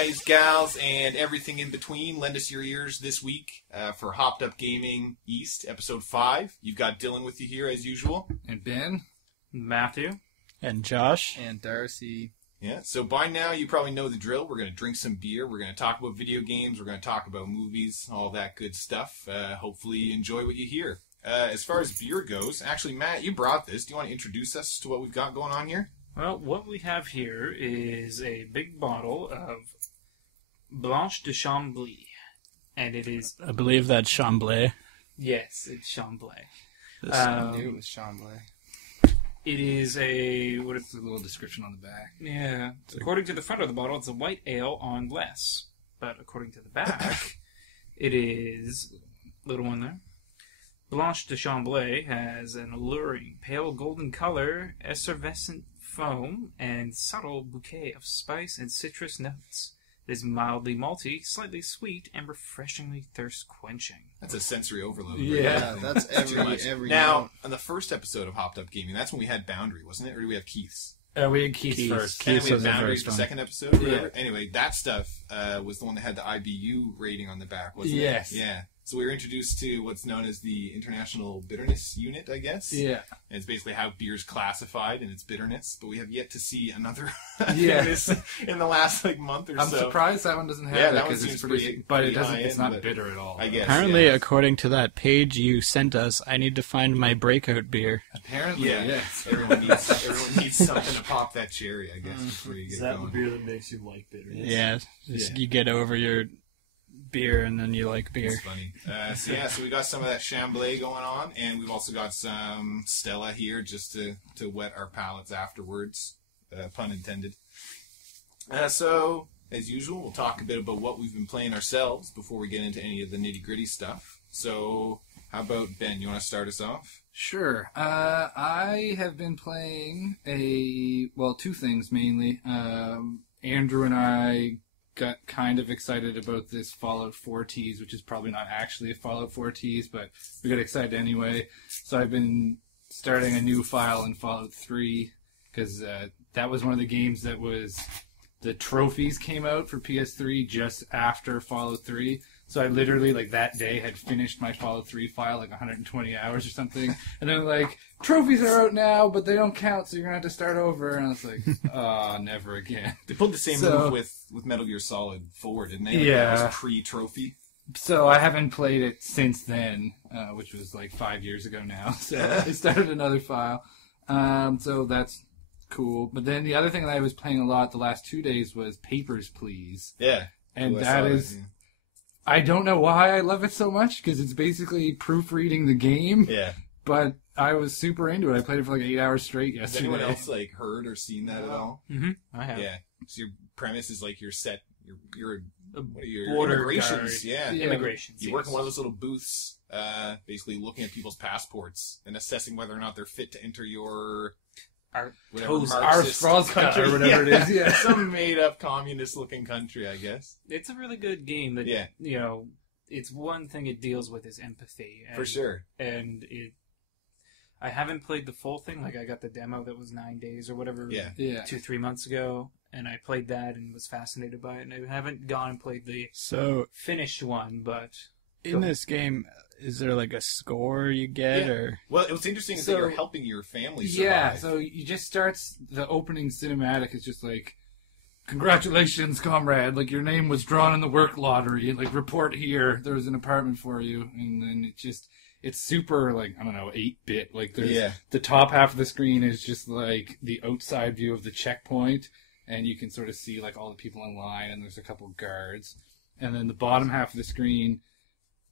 guys, gals, and everything in between. Lend us your ears this week for Hopped Up Gaming East, Episode 5. You've got Dylan with you here, as usual. And Ben. Matthew. And Josh. And Darcy. Yeah, so by now you probably know the drill. We're going to drink some beer. We're going to talk about video games. We're going to talk about movies, all that good stuff. Hopefully you enjoy what you hear. As far as beer goes, actually, Matt, you brought this. Do you want to introduce us to what we've got going on here? Well, what we have here is a big bottle of Blanche de Chambly. And it is... I believe that's Chambly. Yes, it's Chambly. I knew it was Chambly. It is a... What is the little description on the back? Yeah. According to the front of the bottle, it's a white ale on less. But according to the back, it is... Little one there. Blanche de Chambly has an alluring, pale golden color, effervescent foam, and subtle bouquet of spice and citrus notes. It is mildly malty, slightly sweet, and refreshingly thirst-quenching. That's a sensory overload. Yeah, that's every Now, on the first episode of Hopped Up Gaming, that's when we had Boundary, wasn't it? Or did we have Keith's? We had Keith's first. And we had was the Boundary first for the one. second episode? Yeah. Whatever. Anyway, that stuff was the one that had the IBU rating on the back, wasn't it? Yes. Yeah. So we were introduced to what's known as the International Bitterness Unit, I guess. Yeah. And it's basically how beer's classified and its bitterness, but we have yet to see another Yeah. bitterness in the last month or I'm so. surprised that one doesn't have Yeah, it that one because it's seems pretty, pretty- but pretty it doesn't. high It's end, not but bitter at all. I guess. Apparently, yeah. according to that page you sent us, I need to find my breakout beer. Apparently, Yeah, yes. everyone needs something to pop that cherry, I guess, before you get going. beer that makes you like bitterness? Yeah, you get over your beer and then you like beer. It's funny. So we got some of that Chambly going on, and we've also got some Stella here just to wet our palates afterwards, pun intended. So, as usual, we'll talk a bit about what we've been playing ourselves before we get into any of the nitty-gritty stuff. So, how about Ben? You want to start us off? Sure. I have been playing two things mainly. Andrew and I got kind of excited about this Fallout 4 tease, which is probably not actually a Fallout 4 tease, but we got excited anyway. So I've been starting a new file in Fallout 3, because that was one of the games that was... The trophies came out for PS3 just after Fallout 3. So I literally, that day, had finished my Fallout 3 file, 120 hours or something. And then, trophies are out now, but they don't count, so you're going to have to start over. And I was like, never again. They pulled the same move with Metal Gear Solid 4, didn't they? Yeah. That was pre-trophy. So I haven't played it since then, which was 5 years ago now. So I started another file. So that's cool. But then the other thing that I was playing a lot the last 2 days was Papers, Please. Yeah. And Cool, that is... yeah. I don't know why I love it so much, because it's basically proofreading the game. Yeah. But I was super into it. I played it for 8 hours straight Has yesterday. anyone else heard or seen that at all? Mm-hmm. I have. Yeah. So your premise is you're set. You're what are your Border immigrations? guard. Yeah. Immigrations. You work in one of those little booths, basically looking at people's passports and assessing whether or not they're fit to enter your Arstotzka or whatever it is. Yeah. Some made-up communist-looking country, I guess. It's a really good game that, it's one thing it deals with is empathy. And, For sure. And I haven't played the full thing. I got the demo that was 9 days or whatever, Yeah. 2-3 months ago, and I played that and was fascinated by it. And I haven't gone and played the finished one, but... In this game, is there a score you get, Yeah. or? Well, what's interesting is that you're helping your family survive. Yeah, so you just starts, the opening cinematic is just congratulations, comrade, your name was drawn in the work lottery, and report here, there was an apartment for you, and then it's super, 8-bit, there's, the top half of the screen is just, the outside view of the checkpoint, and you can sort of see, all the people in line, and there's a couple of guards, and then the bottom half of the screen,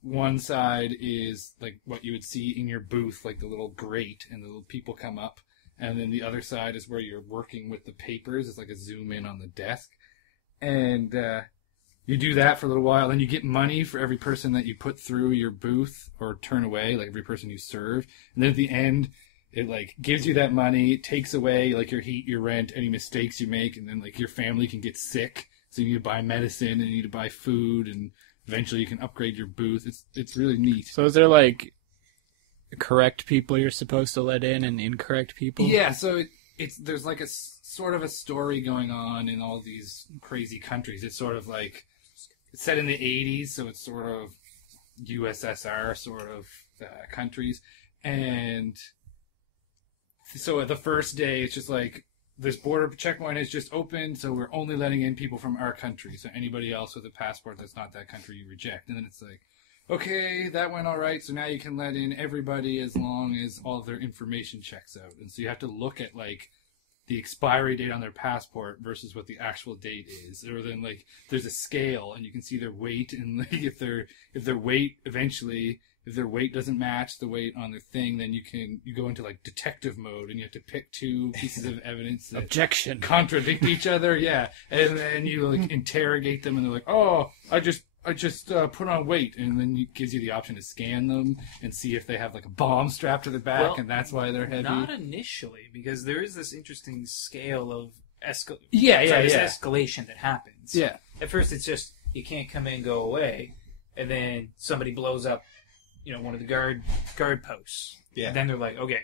one side is what you would see in your booth, the little grate, and the little people come up. And then the other side is where you're working with the papers. It's a zoom in on the desk. And you do that for a little while, and you get money for every person that you put through your booth or turn away, every person you serve. And then at the end, it gives you that money, it takes away your heat, your rent, any mistakes you make, and then your family can get sick. So you need to buy medicine, and you need to buy food, and eventually you can upgrade your booth. It's really neat. So is there correct people you're supposed to let in and incorrect people? Yeah, so there's like a sort of a story going on in all these crazy countries. It's sort of like it's set in the 80s, so it's sort of USSR sort of countries. And so the first day, it's just like this border checkpoint has just opened, so we're only letting in people from our country. So anybody else with a passport that's not that country, you reject. And then it's like, okay, that went all right, so now you can let in everybody as long as all of their information checks out. And so you have to look at, like, the expiry date on their passport versus what the actual date is. Or then, like, there's a scale, and you can see their weight, and, like, if their weight eventually... If their weight doesn't match the weight on their thing, then you go into like detective mode, and you have to pick two pieces of evidence that Objection. contradict each other. Yeah, and then you like interrogate them, and they're like, "Oh, I just put on weight," and then it gives you the option to scan them and see if they have like a bomb strapped to their back, and that's why they're heavy. Not initially, because there is this interesting scale of escalation that happens. Yeah. At first, it's just you can't come in, go away, and then somebody blows up, one of the guard posts. Yeah. And then they're like, okay,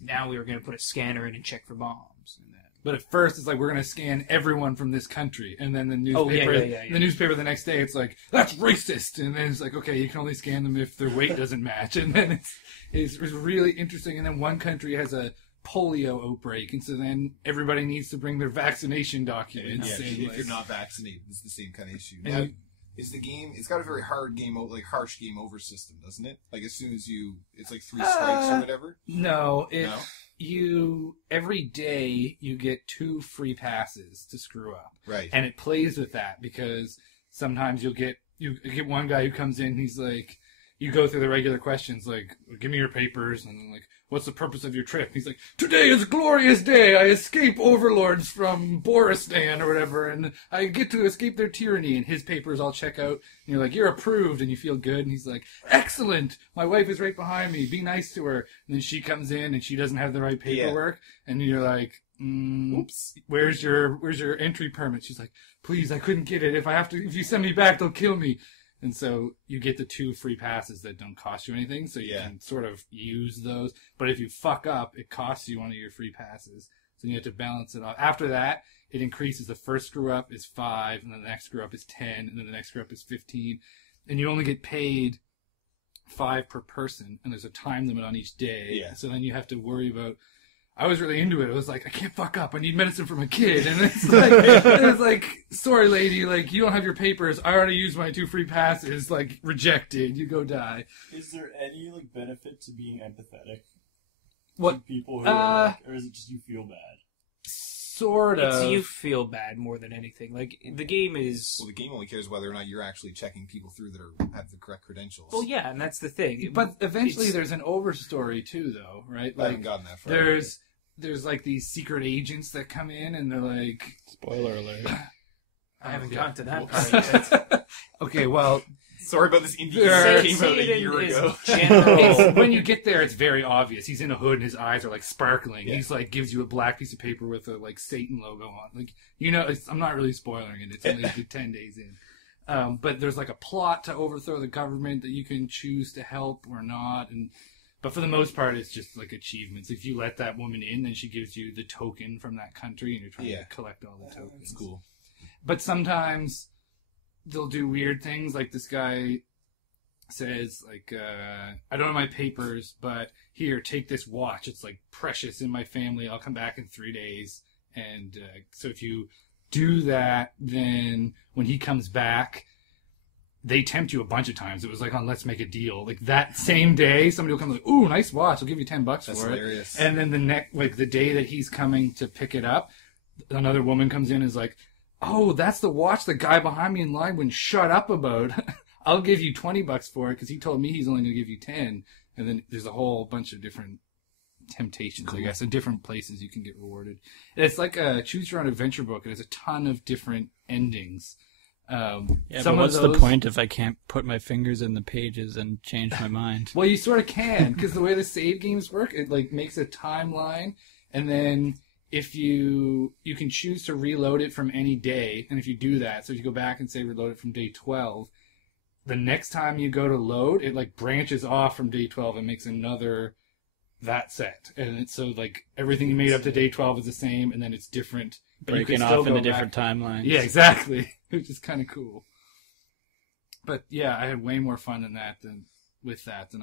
now we were going to put a scanner in and check for bombs. And then, but at first, it's like, we're going to scan everyone from this country. And then the newspaper, the newspaper the next day, it's like, that's racist. And then it's like, okay, you can only scan them if their weight doesn't match. And then it's really interesting. And then one country has a polio outbreak. And so then everybody needs to bring their vaccination documents. Yeah, and, if you're not vaccinated, it's the same kind of issue. Now, is the game? It's got a very harsh game over system, doesn't it? Like as soon as it's like 3 strikes or whatever. No, you every day you get 2 free passes to screw up, right? And it plays with that because sometimes you get one guy who comes in, he's like, you go through the regular questions like, give me your papers, and like, what's the purpose of your trip? He's like, today is a glorious day. I escape overlords from Boristan or whatever, and I get to escape their tyranny. And his papers all check out. And you're like, you're approved, and you feel good. And he's like, excellent. My wife is right behind me. Be nice to her. And then she comes in, and she doesn't have the right paperwork. Yeah. And you're like, oops. Where's your entry permit? She's like, please, I couldn't get it. If you send me back, they'll kill me. And so you get the 2 free passes that don't cost you anything, so you can sort of use those. But if you fuck up, it costs you one of your free passes. So you have to balance it off. After that, it increases. The first screw up is 5, and then the next screw up is 10, and then the next screw up is 15. And you only get paid 5 per person, and there's a time limit on each day. Yeah. So then you have to worry about... I was really into it. It was like, I can't fuck up. I need medicine for my kid. And it's like, sorry, lady, like, you don't have your papers. I already used my 2 free passes. Like, rejected. You go die. Is there any, like, benefit to being empathetic? What? To people who are, like, or is it just you feel bad? Sort of. It's you feel bad more than anything. Like, the game is... Well, the game only cares whether or not you're actually checking people through that have the correct credentials. Well, yeah, and that's the thing. But eventually there's an overstory, too, though, right? I haven't gotten that far. There's like these secret agents that come in and they're like... Spoiler alert. I haven't gotten to that part yet. Okay, well... Sorry about this indie game that came out a year ago. When you get there, it's very obvious. He's in a hood and his eyes are like sparkling. Yeah. He's like gives you a black piece of paper with a like Satan logo on. Like I'm not really spoiling it. It's only 10 days in. But there's like a plot to overthrow the government that you can choose to help or not. But for the most part, it's just like achievements. If you let that woman in, then she gives you the token from that country, and you're trying to collect all the tokens. That's cool. But sometimes they'll do weird things. Like this guy says, like, I don't have my papers, but here, take this watch. It's like precious in my family. I'll come back in 3 days. And so if you do that, then when he comes back, they tempt you a bunch of times. It was like on Let's Make a Deal. Like that same day, somebody will come like, ooh, nice watch. I'll give you $10 That's for hilarious. it. And then the day that he's coming to pick it up, another woman comes in and is like, oh, that's the watch the guy behind me in line wouldn't shut up about. I'll give you $20 for it because he told me he's only going to give you 10. And then there's a whole bunch of different temptations, I guess, in different places you can get rewarded. And it's like a choose your own adventure book. It has a ton of different endings. But what's the point if I can't put my fingers in the pages and change my mind? Well, you sort of can, because the way the save games work, it like makes a timeline, and then if you can choose to reload it from any day, and if you do that, so if you go back and say reload it from day 12, the next time you go to load, it like branches off from day 12 and makes another that set, and it's so like everything you made up to day 12 is the same, and then it's different. But you Breaking can still off into go different back. timelines. Yeah, exactly. Which is kind of cool. But yeah, I had way more fun than I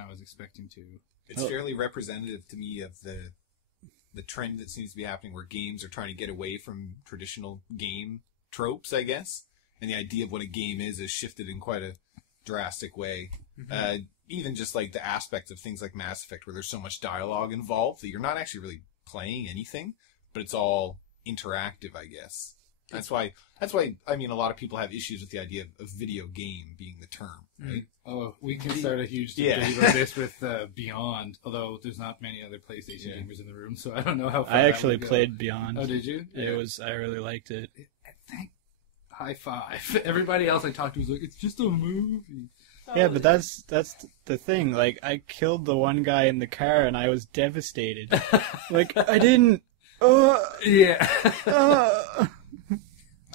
was expecting to. It's fairly representative to me of the trend that seems to be happening where games are trying to get away from traditional game tropes, I guess. And the idea of what a game is has shifted in quite a drastic way. Mm-hmm. Even just like the aspects of things like Mass Effect where there's so much dialogue involved that you're not actually really playing anything, but it's all interactive, I guess. That's why I mean a lot of people have issues with the idea of video game being the term, right? Oh, we can start a huge debate about this with Beyond, although there's not many other PlayStation gamers in the room, so I don't know how far I that actually would go. played Beyond. Oh, did you? I really liked it. High five. Everybody else I talked to was like, it's just a movie. Yeah, but that's the thing. Like, I killed the one guy in the car, and I was devastated. Like, I didn't. Yeah.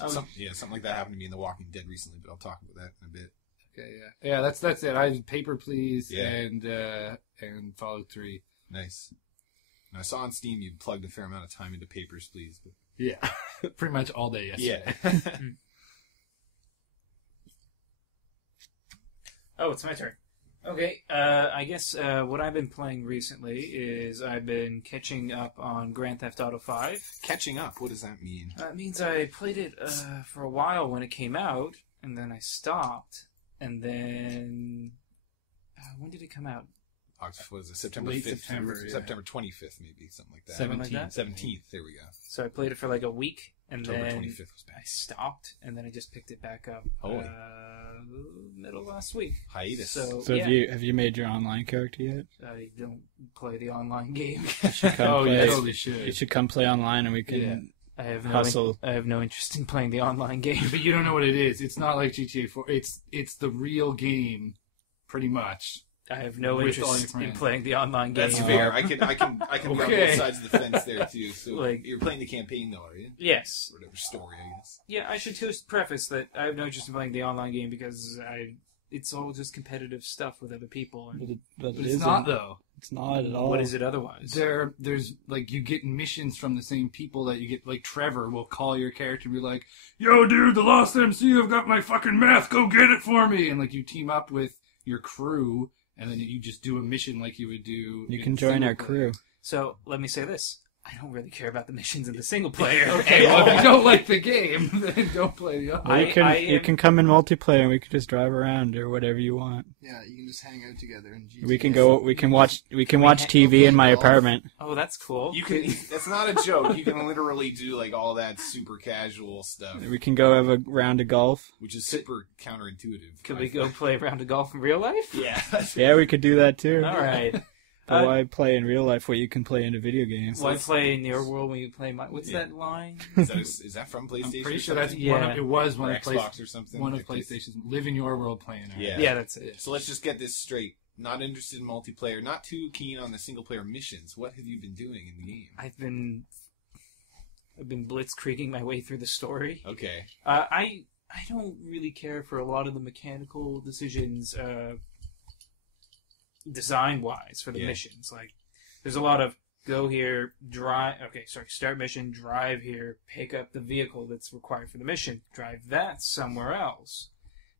Something like that happened to me in The Walking Dead recently, but I'll talk about that in a bit. Okay, yeah, that's it. I did Paper Please Yeah. and Fallout 3. Nice. And I saw on Steam you plugged a fair amount of time into Papers, Please. But... Yeah, pretty much all day yesterday. Yeah. Oh, it's my turn. Okay, I guess what I've been playing recently is I've been catching up on Grand Theft Auto 5. Catching up, what does that mean? It means I played it for a while when it came out, and then I stopped, and then... when did it come out? What is it? September Late 5th? September, yeah. September 25th, maybe, something like that. Something like that? 17th, there we go. So I played it for like a week, and October then 25th was I bad. stopped, and then I just picked it back up Holy. middle of last week. Hiatus. So So have you made your online character yet? I don't play the online game. Oh, play. you totally You should. should come play online, and we can. Yeah. I have no Hustle. I have no interest in playing the online game. But you don't know what it is. It's not like GTA 4. It's the real game, pretty much. I have no With all interest your in friends. playing the online game. That's fair. I can be on Okay. both sides of the fence there, too. So Like- you're playing the campaign, though, are you? Yes. Or whatever story, I guess. Yeah, I should just preface that I have no interest in playing the online game because it's all just competitive stuff with other people. And But it's not, though. It's not at all. what is it otherwise? There's like you get missions from the same people that you get. Like Trevor will call your character and be like, "Yo, dude, the Lost MC have got my fucking meth. Go get it for me." And like you team up with your crew, and then you just do a mission like you would do. You in can join single our player. crew. So let me say this: I don't really care about the missions in the single player. Okay, at well, all. if you don't like the game, then don't play the other. You can come in multiplayer, and we can just drive around or whatever you want. Yeah, you can just hang out together and GTA. We can watch TV in my apartment. Oh, that's cool. You can. That's not a joke. You can literally do like all that super casual stuff, We can go have a round of golf. which is super counterintuitive. Could we go play a round of golf in real life? Yeah. Yeah, we could do that too. All right. But why play in real life what you can play in a video game? Why play in your world when you play my... What's that line? Is that from PlayStation? I'm pretty or sure that's something? one of, it was Or one of Xbox or something. one of Like this. PlayStation's Live in Your World playing. Yeah. Yeah, that's it. So let's just get this straight. Not interested in multiplayer. Not too keen on the single player missions. What have you been doing in the game? I've been blitzkrieging my way through the story. Okay. I don't really care for a lot of the mechanical decisions, design-wise, for the Yeah. missions. Like, there's a lot of go here, start mission, drive here, pick up the vehicle that's required for the mission, drive that somewhere else,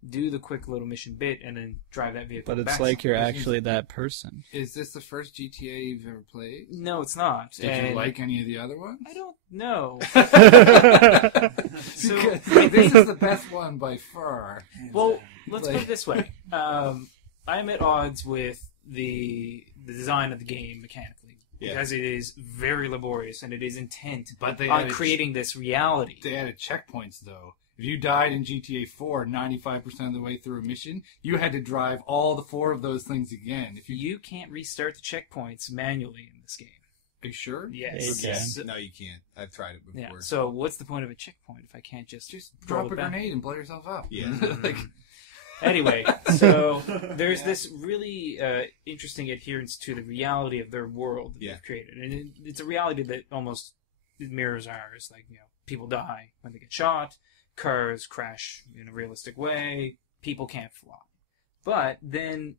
do the quick little mission bit, and then drive that vehicle But it's back like you're somewhere. actually that person. Is this the first GTA you've ever played? No, it's not. Did you And like any of the other ones? I don't know. So, Because, like, this is the best one by far. well, let's Like- put it this way. I'm at odds with the design of the game mechanically. Yeah. Because it is very laborious and it is intent But they on added creating this reality. They added checkpoints, though. If you died in GTA 4 95% of the way through a mission, you had to drive all the 4 of those things again. If You can't restart the checkpoints manually in this game. Are you sure? Yes. Yeah, you can. So, No, you can't. I've tried it before. yeah. So what's the point of a checkpoint if I can't just Drop roll a it back? grenade and blow yourself up. Yeah. Like, Anyway, so there's this really interesting adherence to the reality of their world that Yeah. they've created, and it's a reality that almost mirrors ours. Like, people die when they get shot, cars crash in a realistic way, people can't fly. But then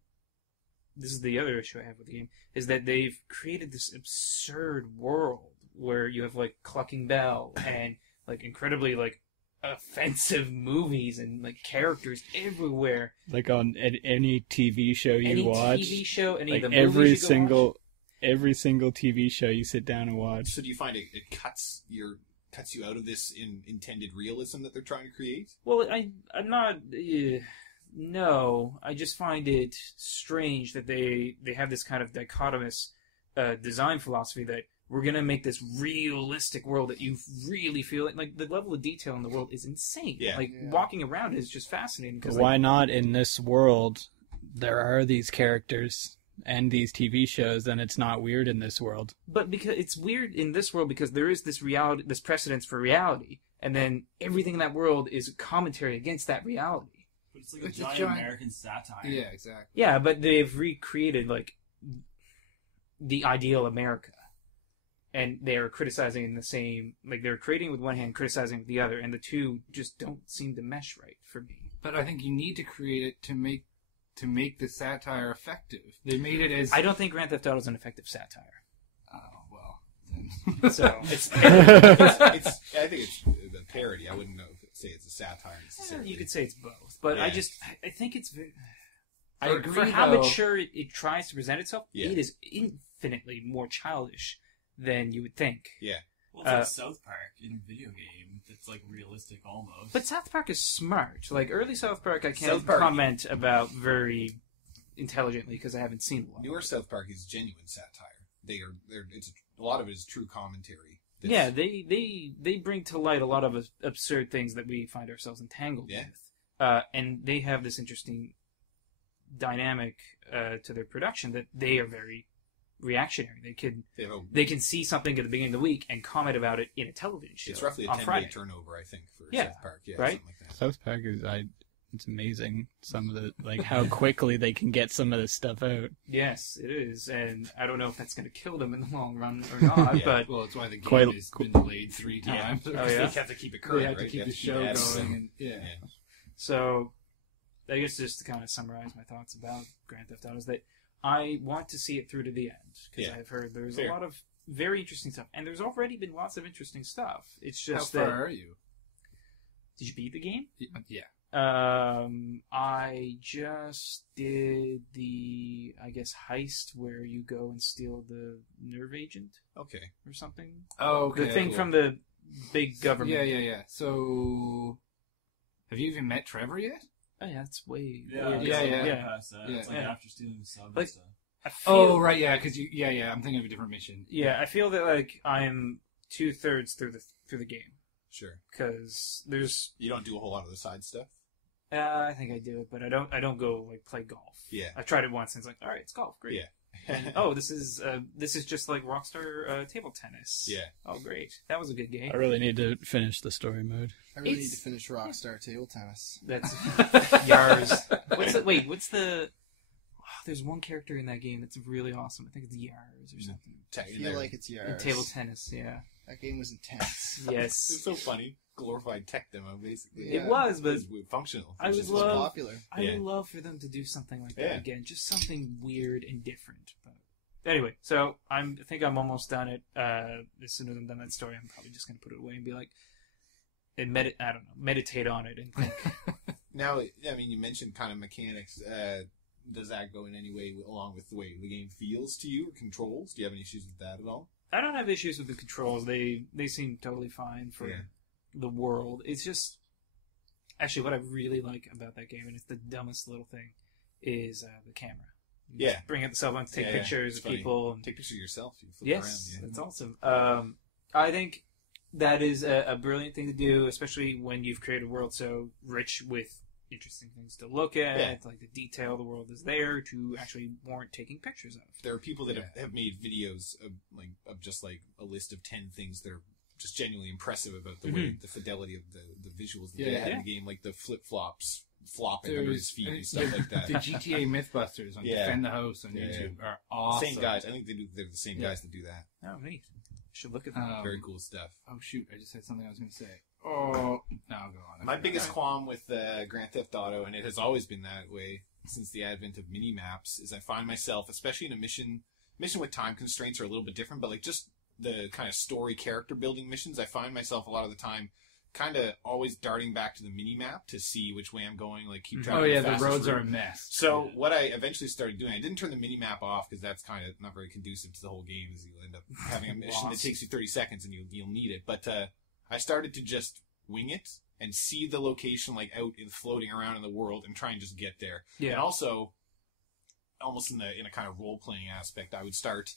this is the other issue I have with the game, is that they've created this absurd world where you have like Clucking Bell and like incredibly like offensive movies and like characters everywhere. Like on any TV show you watch. Any TV show, any like of the movies every single TV show you sit down and watch. So do you find it cuts you out of this intended realism that they're trying to create? Well, I'm not. No, I just find it strange that they have this kind of dichotomous design philosophy that we're gonna make this realistic world that you really feel it. Like the level of detail in the world is insane. Yeah. Like walking around is just fascinating. Cause, Why not in this world? There are these characters and these TV shows, and it's not weird in this world. But because it's weird in this world because there is this reality, this precedence for reality, and then everything in that world is commentary against that reality. But it's like a giant American satire. Yeah, exactly. Yeah, but they've recreated like the ideal America, and they're criticizing in the same. Like they're creating with one hand, criticizing with the other, and the two just don't seem to mesh right for me. But I think you need to create it to make the satire effective. They made it as... I don't think Grand Theft Auto is an effective satire. Oh, well. Then. So I think it's a parody. I wouldn't say it's a satire necessarily. you could say it's both, but Yeah. I think it's very... I agree, for how though. mature it tries to present itself, Yeah. it is infinitely more childish than you would think. Yeah. Well, it's like South Park in a video game. It's like realistic almost. But South Park is smart. Like early South Park, I can't South Park- comment about very intelligently because I haven't seen a lot. Newer South Park is genuine satire. It's a lot of it is true commentary. Yeah, they bring to light a lot of absurd things that we find ourselves entangled Yeah. with. And they have this interesting dynamic to their production that they are very reactionary. They can see something at the beginning of the week and comment about it in a television show. It's roughly a on 10-day Friday. turnover, I think, for Yeah, South Park. Yeah, right? something like that. South Park is it's amazing. Some of the like how quickly they can get some of this stuff out. Yes, it is, and I don't know if that's going to kill them in the long run or not. Yeah. But Well, it's why the game Quite- has been delayed 3 times. Oh, They yeah? have to keep it They current, have to right? keep They the show have to keep going. ads. And, yeah. so, I guess just to kind of summarize my thoughts about Grand Theft Auto is that I want to see it through to the end because Yeah. I've heard there's Fair. a lot of very interesting stuff, and there's already been lots of interesting stuff. It's How just far that. are you? Did you beat the game? Yeah. I just did the, I guess, heist where you go and steal the nerve agent Okay. or something. Oh, okay. The thing cool. from the big government. Yeah. So, have you even met Trevor yet? Oh yeah, that's way. Yeah, way yeah, it's like yeah. past that. It's like Yeah. after stealing the sub Like- and stuff. I feel, Oh, right, yeah, because I'm thinking of a different mission. Yeah, I feel that like I'm 2/3 through the game Sure. because there's. You don't do a whole lot of the side stuff? I think I do it, but I don't go like play golf. Yeah. I tried it once and it's like, all right, it's golf, great. Yeah. And, oh, this is just like Rockstar table tennis. Yeah. Oh, great. That was a good game. I really need to finish the story mode. I really need It's- to finish Rockstar Table Tennis. That's Yars. What's the? Oh, there's one character in that game that's really awesome. I think it's Yars or something. I feel like it's In yours. table tennis, yeah. That game was intense. Yes. It's so funny. Glorified tech demo, basically. Yeah. It was, but It's functional. I which was is It was love- popular. I Yeah. would love for them to do something like that Yeah. again. Just something weird and different. But anyway, so I think I'm almost done it. As soon as I'm done that story, I'm probably just going to put it away and be like, and meditate on it and think. Now, I mean, you mentioned kind of mechanics. Does that go in any way along with the way the game feels to you or controls? Do you have any issues with that at all? I don't have issues with the controls. They seem totally fine for Yeah. the world. It's just actually what I really like about that game, and it's the dumbest little thing, is the camera. You Yeah. just bring out the cell phone to take Yeah, pictures it's of funny. people. And Take pictures of yourself. You flip yes, around. that's awesome. I think that is a brilliant thing to do, especially when you've created a world so rich with interesting things to look at. Yeah. Like the detail of the world is there to actually warrant taking pictures of. There are people that have made videos of just like a list of 10 things that are just genuinely impressive about the way the fidelity of the visuals that they Yeah. had in Yeah. the game, like the flip flops flopping There under was- his feet and stuff like that. The GTA Mythbusters on Yeah. Defend the House on Yeah, YouTube are awesome. Same guys. I think they're the same Yeah. guys that do that. Oh, neat. Should look at that. Very cool stuff. Oh shoot! I just had something I was going to say. Oh, no, go on. My biggest qualm with Grand Theft Auto, and it has always been that way, since the advent of mini maps is I find myself, especially in a mission with time constraints are a little bit different, but like just the kind of story character building missions, I find myself a lot of the time kind of always darting back to the mini map to see which way I'm going, like keep track Oh of yeah, the the fastest roads route. are a mess. So what I eventually started doing, I didn't turn the mini map off because that's kind of not very conducive to the whole game. Is you'll end up having a mission that takes you 30 seconds and you'll need it. But I started to just wing it and see the location like out in floating around in the world and try and just get there. Yeah. And also, almost in a kind of role playing aspect, I would start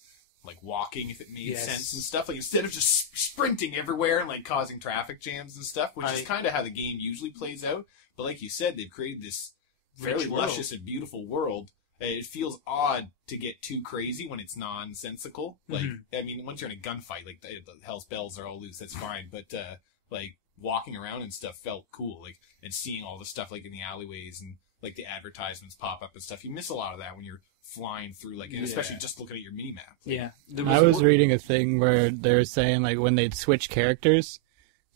like walking if it made Yes. sense and stuff. Like instead of just sprinting everywhere and like causing traffic jams and stuff, which is kind of how the game usually plays out. But like you said, they've created this fairly Rich world. luscious and beautiful world. It feels odd to get too crazy when it's nonsensical. Like, I mean, once you're in a gunfight, like the hell's bells are all loose, that's fine. But like walking around and stuff felt cool. Like, and seeing all the stuff like in the alleyways and like the advertisements pop up and stuff. You miss a lot of that when you're flying through, like, and especially just looking at your mini map. Like, Yeah. I was reading a thing where they were saying, like, when they'd switch characters,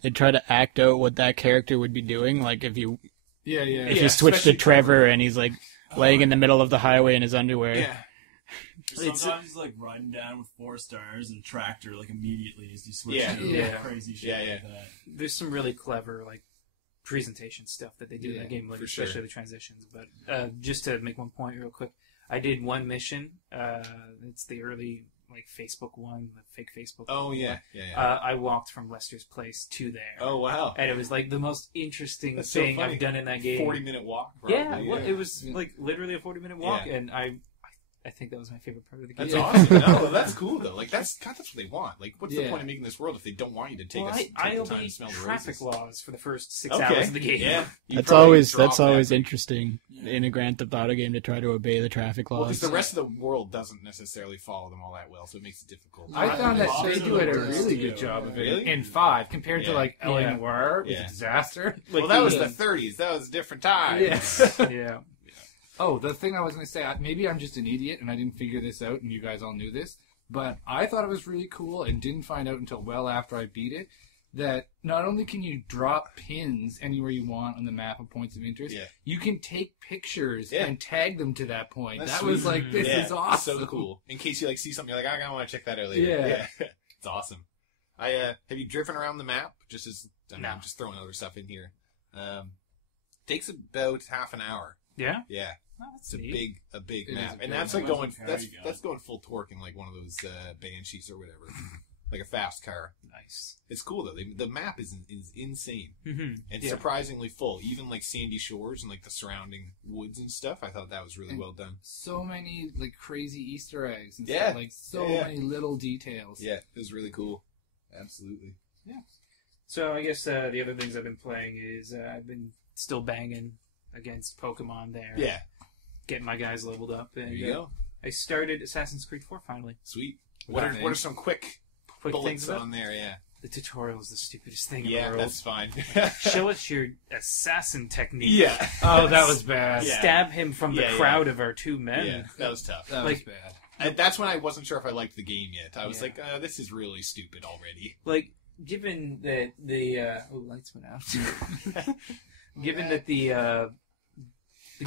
they'd try to act out what that character would be doing. Like, if you switch to especially Trevor and he's, like, laying in the middle of the highway in his underwear. Yeah. Sometimes he's like riding down with 4 stars and tractor like immediately as you switch Yeah. to Yeah. crazy shit Yeah, like that. There's some really clever like presentation stuff that they do in Yeah, the game, like for especially sure. the transitions. But just to make one point real quick, I did one mission. It's the early like Facebook one, the fake Facebook. Oh, one. yeah. Yeah, yeah. I walked from Lester's place to there. Oh, wow. And it was like the most interesting That's so thing funny. I've done in that game. 40-minute walk, probably. Yeah, well, it was like literally a 40-minute walk, Yeah. and I think that was my favorite part of the game. That's awesome. No, that's cool though. Like that's what they want. Like, what's the Yeah. point of making this world if they don't want you to take Well, take I the time obeyed to smell the traffic roses? laws for the first 6 Okay. hours of the game. Yeah, You That's probably always drop that. interesting in a Grand Theft Auto game to try to obey the traffic Well, because laws. the rest of the world doesn't necessarily follow them all that well, so it makes it difficult. I found that Lots they of do it a them really do. good job of it Really? in 5 compared to Yeah. like LA Yeah. Noire with Yeah. a disaster. Well, that was the 30s. That was a different time. Yeah. Oh, the thing I was going to say, maybe I'm just an idiot and I didn't figure this out and you guys all knew this, but I thought it was really cool and didn't find out until well after I beat it that not only can you drop pins anywhere you want on the map of points of interest, Yeah. you can take pictures Yeah. and tag them to that point. That's that sweet. was like, this Yeah, is awesome. so cool. In case you like see something, you're like, I want to check that out later. Yeah. It's awesome. Have you driven around the map? No. I'm just throwing other stuff in here. Takes about half an hour. Yeah? Yeah. Oh, that's It's a neat. big It is map, a and big that's map. like going Very good. that's going full torque in like one of those Banshees or whatever, like a fast car. Nice. It's cool though. The map is insane Mm-hmm. and Yeah. surprisingly full. Even like sandy shores and like the surrounding woods and stuff. I thought that was really And- well done. So many like crazy Easter eggs and Yeah. stuff, like so Yeah. many little details. Yeah, it was really cool. Absolutely. So I guess the other things I've been playing is I've been still banging against Pokemon there. Yeah. Getting my guys leveled up. There And you go. I started Assassin's Creed 4 finally. Sweet. Without What are some quick Quick bullets things about on there? Yeah. the tutorial is the stupidest thing in Yeah, the world. that's fine. Show us your assassin technique. yeah. Oh, that was bad. Yeah. Stab him from the Yeah, yeah. crowd of our 2 men. Yeah, that was tough. That Like- was bad. And that's when I wasn't sure if I liked the game yet. I was Yeah. like, this is really stupid already. Like, given that the lights went out. Given that the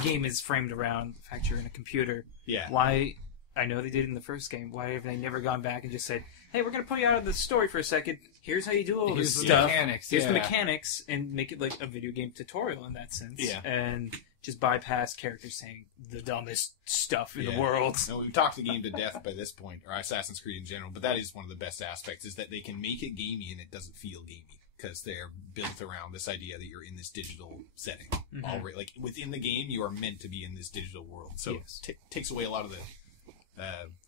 game is framed around the fact you're in a computer, Yeah. why? I know they did it in the first game. Why have they never gone back and just said, "Hey, we're going to pull you out of the story for a second. Here's how you do all Here's this the stuff. mechanics. Here's the yeah. mechanics," and make it like a video game tutorial in that sense. Yeah. And just bypass characters saying the dumbest stuff in Yeah. the world. No, we've talked the game to death by this point, or Assassin's Creed in general, but that is one of the best aspects, is that they can make it gamey and it doesn't feel gamey, because they're built around this idea that you're in this digital setting. Mhm. Already, like, within the game, you are meant to be in this digital world. So Yes. it takes away a lot of the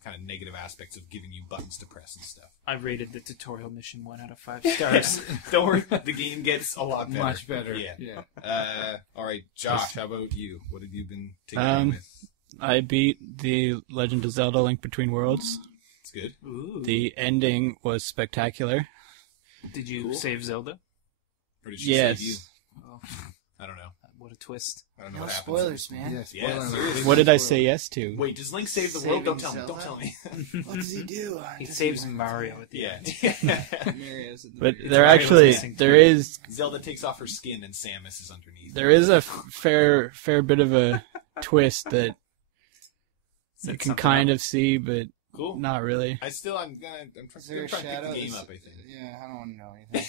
kind of negative aspects of giving you buttons to press and stuff. I rated the tutorial mission 1 out of 5 stars. Don't worry, the game gets a lot better. Much better. Yeah. All right, Josh, how about you? What have you been taking with? I beat the Legend of Zelda: Link Between Worlds. It's good. Ooh. The ending was spectacular. Did you Cool. save Zelda? Or did she Yes. save you? Oh, I don't know. what a twist. I don't know No what happens. spoilers, man. Yeah, Yeah, spoiler alert. seriously. What did I say yes to? Wait, does Link save the Saving world? Don't tell me. Don't Zelda? tell me. What does he do? He saves Mario at the end. Yeah. Mario's in the But video. there Mario's actually missing there too. is Zelda takes off her skin and Samus is underneath. there is a fair bit of a twist that you Set can something kind up. of see, but Cool. not really. I'm Is there trying a to pick shadow? the game up, I think. Yeah, I don't want to know anything.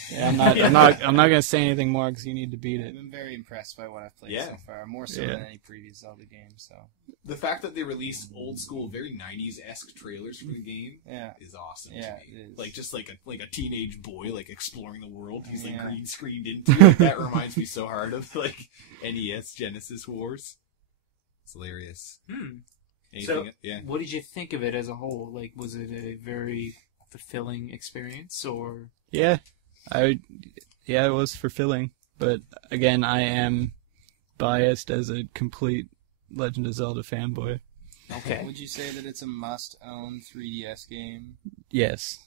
Yeah, I'm not gonna say anything more because you need to beat I've it. been very impressed by what I've played Yeah. so far, more so Yeah. than any previous Zelda game. So The fact that they released old school, very 90s-esque trailers for the game yeah, is awesome yeah, to me. it is. Like just like a teenage boy like exploring the world. He's like Yeah. green screened into it. That reminds me so hard of like NES Genesis Wars. It's hilarious. So, Yeah. what did you think of it as a whole? Like, was it a very fulfilling experience, or Yeah, it was fulfilling, but again, I am biased as a complete Legend of Zelda fanboy. okay? Would you say that it's a must-own 3DS game? Yes.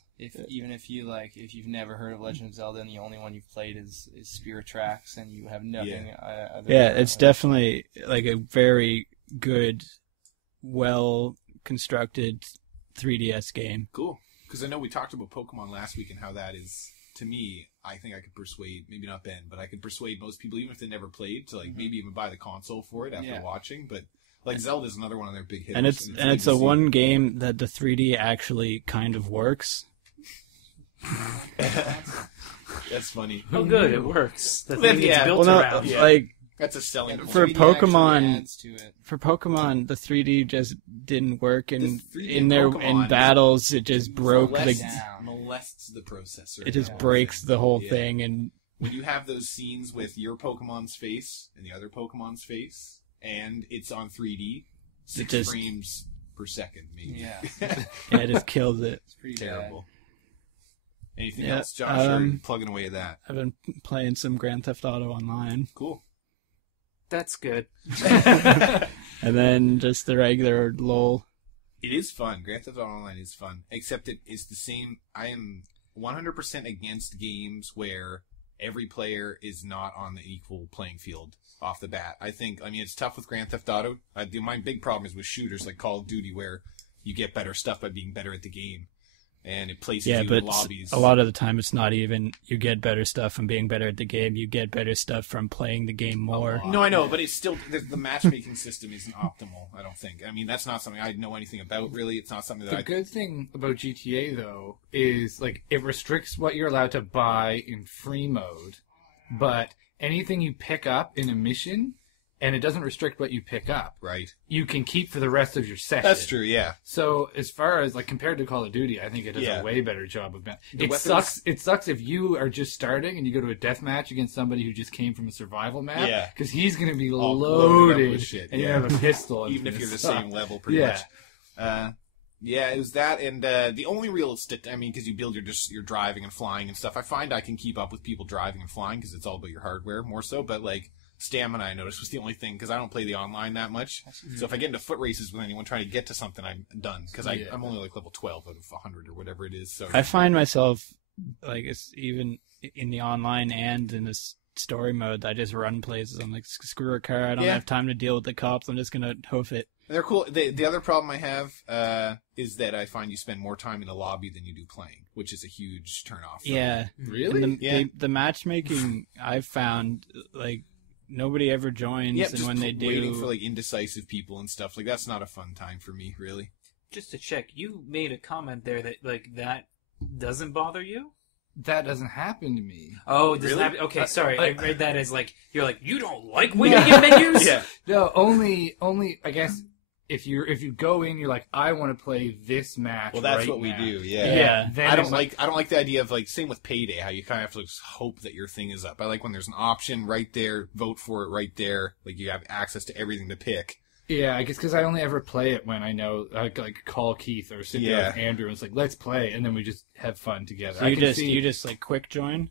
Even if you've never heard of Legend of Zelda and the only one you've played is Spirit Tracks and you have nothing. Other Yeah, than it's definitely like a very good, well constructed 3DS game. Cool. Because I know we talked about Pokemon last week and how that is, to me, I think I could persuade, maybe not Ben, but I could persuade most people, even if they never played, to like maybe even buy the console for it after watching. But like Zelda's another one of their big hitters. And it's good to a see. one game that the 3D actually kind of works. That's funny. Oh, good, it works. The Then, thing gets yeah, built Well, no, around. Yeah. like That's a selling point. For 3D actually Pokemon- adds to it. for Pokemon, the 3D just didn't work, and The 3D in Pokemon battles, it just broke molests, the. molests the processor. It just Yeah. breaks the whole Yeah. thing, and When you have those scenes with your Pokemon's face and the other Pokemon's face, and it's on 3D, 6 just- frames per second, maybe. Yeah, yeah, it just kills it. it's pretty Terrible. Anything Yeah, else, Josh? Or are you um, plugging away at that? I've been playing some Grand Theft Auto Online, Cool. That's good. and then just the regular LOL. It is fun. Grand Theft Auto Online is fun. Except it is the same. I am 100% against games where every player is not on the equal playing field off the bat. I mean, it's tough with Grand Theft Auto. My big problem is with shooters like Call of Duty, where you get better stuff by being better at the game. And it places Yeah, you but in lobbies. a lot of the time it's not even you get better stuff from being better at the game. You get better stuff from playing the game more. No, I know, but it's still the matchmaking system isn't optimal. I don't think. I mean, that's not something I know anything about. Really, it's not something that The good thing about GTA though is like it restricts what you're allowed to buy in free mode, but anything you pick up in a mission, and it doesn't restrict what you pick up, right. you can keep for the rest of your session. That's true. Yeah. So as far as like compared to Call of Duty, I think it does Yeah. a way better job of it. The weapons- Sucks. It sucks if you are just starting and you go to a death match against somebody who just came from a survival map. Yeah. Because he's going to be All loaded up loaded, with shit, and you yeah. have a pistol. and Even it's if you're gonna the suck. same level, pretty Yeah. much. Yeah, it was that, and the only real I mean, because you build your driving and flying and stuff. I find I can keep up with people driving and flying because it's all about your hardware more so. But like stamina, I noticed was the only thing because I don't play the online that much. So if I get into foot races with anyone trying to get to something, I'm done because Yeah. I'm only like level 12 out of 100 or whatever it is. So I find myself like it's even in the online and in this story mode. I just run places. I'm like, screw a car. I don't Yeah. have time to deal with the cops. I'm just gonna hoof it. they're cool. The other problem I have is that I find you spend more time in the lobby than you do playing, which is a huge turnoff. for me. Yeah, Really? And Yeah. the matchmaking I've found like nobody ever joins, Yeah, and just when they waiting do, for like indecisive people and stuff like that's not a fun time for me, really. Just to check, you made a comment there that like that doesn't bother you. That doesn't happen to me. Oh, it doesn't Really? happen. Okay, sorry. I I- read that as like you're like you don't like waiting in menus. Yeah, No, only I guess if you go in, you're like, I want to play this match. well, that's right what we now. do. Yeah. Then I don't it's like the idea of like same with Payday, how you kind of have to just hope that your thing is up. I like when there's an option right there, vote for it right there, like you have access to everything to pick. Yeah, I guess because I only ever play it when I know, like call Keith or sit there with Andrew and it's like, let's play, and then we just have fun together. so I you can just see- you just like quick join.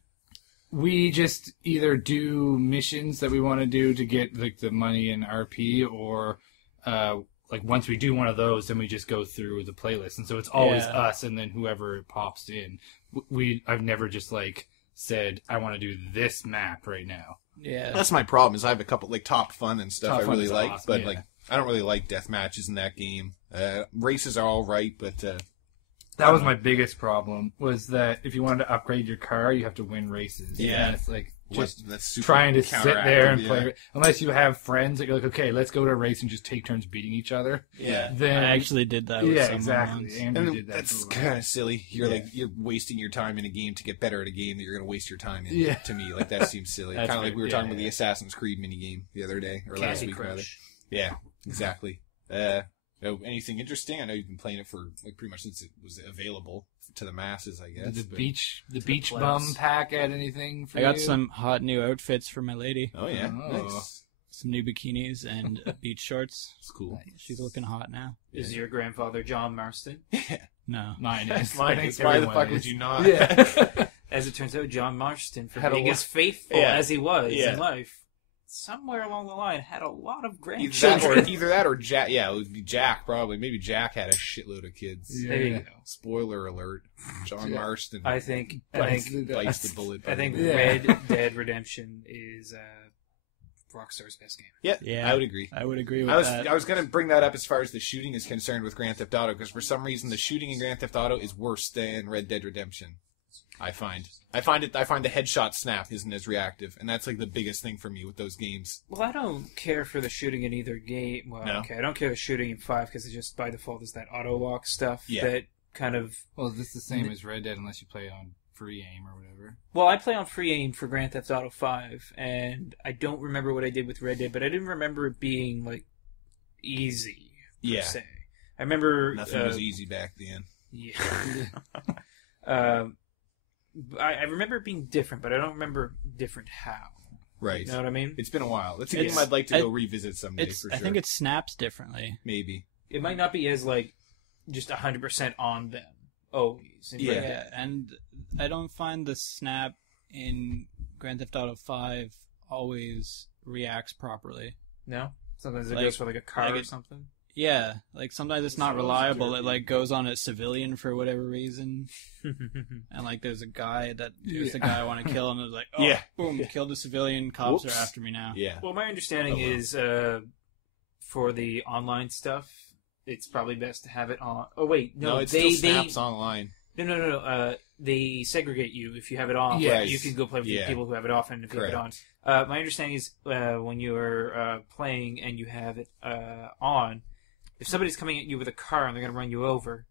we just either do missions that we want to do to get like the money in RP, or like once we do one of those, then we just go through the playlist, and so it's always Yeah. us, and then whoever pops in. I've never just like said I want to do this map right now. Yeah, That's my problem. Is I have a couple like Top Fun and stuff Top I Fun really is like, awesome, but yeah. like I don't really like death matches in that game. Races are all right, but That was my biggest problem, was that if you wanted to upgrade your car, you have to win races. Yeah. And it's like just That's super trying to sit there and counteractive, play. Unless you have friends that you're like, okay, let's go to a race and just take turns beating each other. Yeah. Then I actually did that with yeah, someone exactly. once. Andrew And did that. that's for a while. kind of silly. You're wasting your time in a game to get better at a game that you're going to waste your time in. Yeah. To me, like that seems silly. That's Kind of like fair. we were Yeah, talking about yeah. the Assassin's Creed minigame the other day or last Candy week rather. Crush. Yeah, exactly. Anything interesting? I know you've been playing it for like pretty much since it was available to the masses, I guess. Did but- the beach plebs. bum pack add anything for I got you? some hot new outfits for my lady. Oh yeah, Oh. nice. Some new bikinis and beach shorts. It's cool. She's looking hot now. Is your grandfather John Marston? No. Mine is. Mine I think is. Why the everyone fuck is. would you not? Yeah. As it turns out, John Marston, for Had a being lot- as faithful Yeah. as he was Yeah. in life, somewhere along the line had a lot of Either that or Jack. Yeah, it would be Jack probably. Maybe Jack had a shitload of kids. Yeah. There you go. Spoiler alert: John Yeah. Marston I think Bites the dust. bites the bullet. I think Yeah. Red Dead Redemption is Rockstar's best game. Yeah, Yeah. I would agree. I would agree with I was that. going to bring that up as far as the shooting is concerned with Grand Theft Auto because for some reason the shooting in Grand Theft Auto is worse than Red Dead Redemption. I find the headshot snap isn't as reactive, and that's like the biggest thing for me with those games. Well, I don't care for the shooting in either game. Well, No? okay, I don't care for shooting in 5 because it just by default is that auto walk stuff Yeah. that kind of. Well, this is the same as Red Dead unless you play on free aim or whatever. Well, I play on free aim for Grand Theft Auto 5, and I don't remember what I did with Red Dead, but I didn't remember it being like easy per Yeah. se. I remember Nothing was easy back then. Yeah. I remember it being different, but I don't remember different how. Right. You know what I mean? It's been a while. That's a It's- game I'd like to go I- revisit someday for sure. I think it snaps differently. Maybe. It might not be as like just 100% on them always. in Yeah. Red Dead. And I don't find the snap in Grand Theft Auto 5 always reacts properly. No? Sometimes it Like- goes for like a car like or it- something. Yeah, like sometimes it's not reliable. It like goes on a civilian for whatever reason, and like there's a guy I want to kill, and it's like, oh, Yeah. boom, killed a civilian. Cops Whoops. are after me now. Yeah. Well, my understanding Oh, wow. is for the online stuff, it's probably best to have it on. Oh wait, no, No, it still snaps online. No. They segregate you if you have it off. Yes. You can go play with the Yeah. people who have it off, and if you have it on. My understanding is when you're playing and you have it on, if somebody's coming at you with a car and they're going to run you over,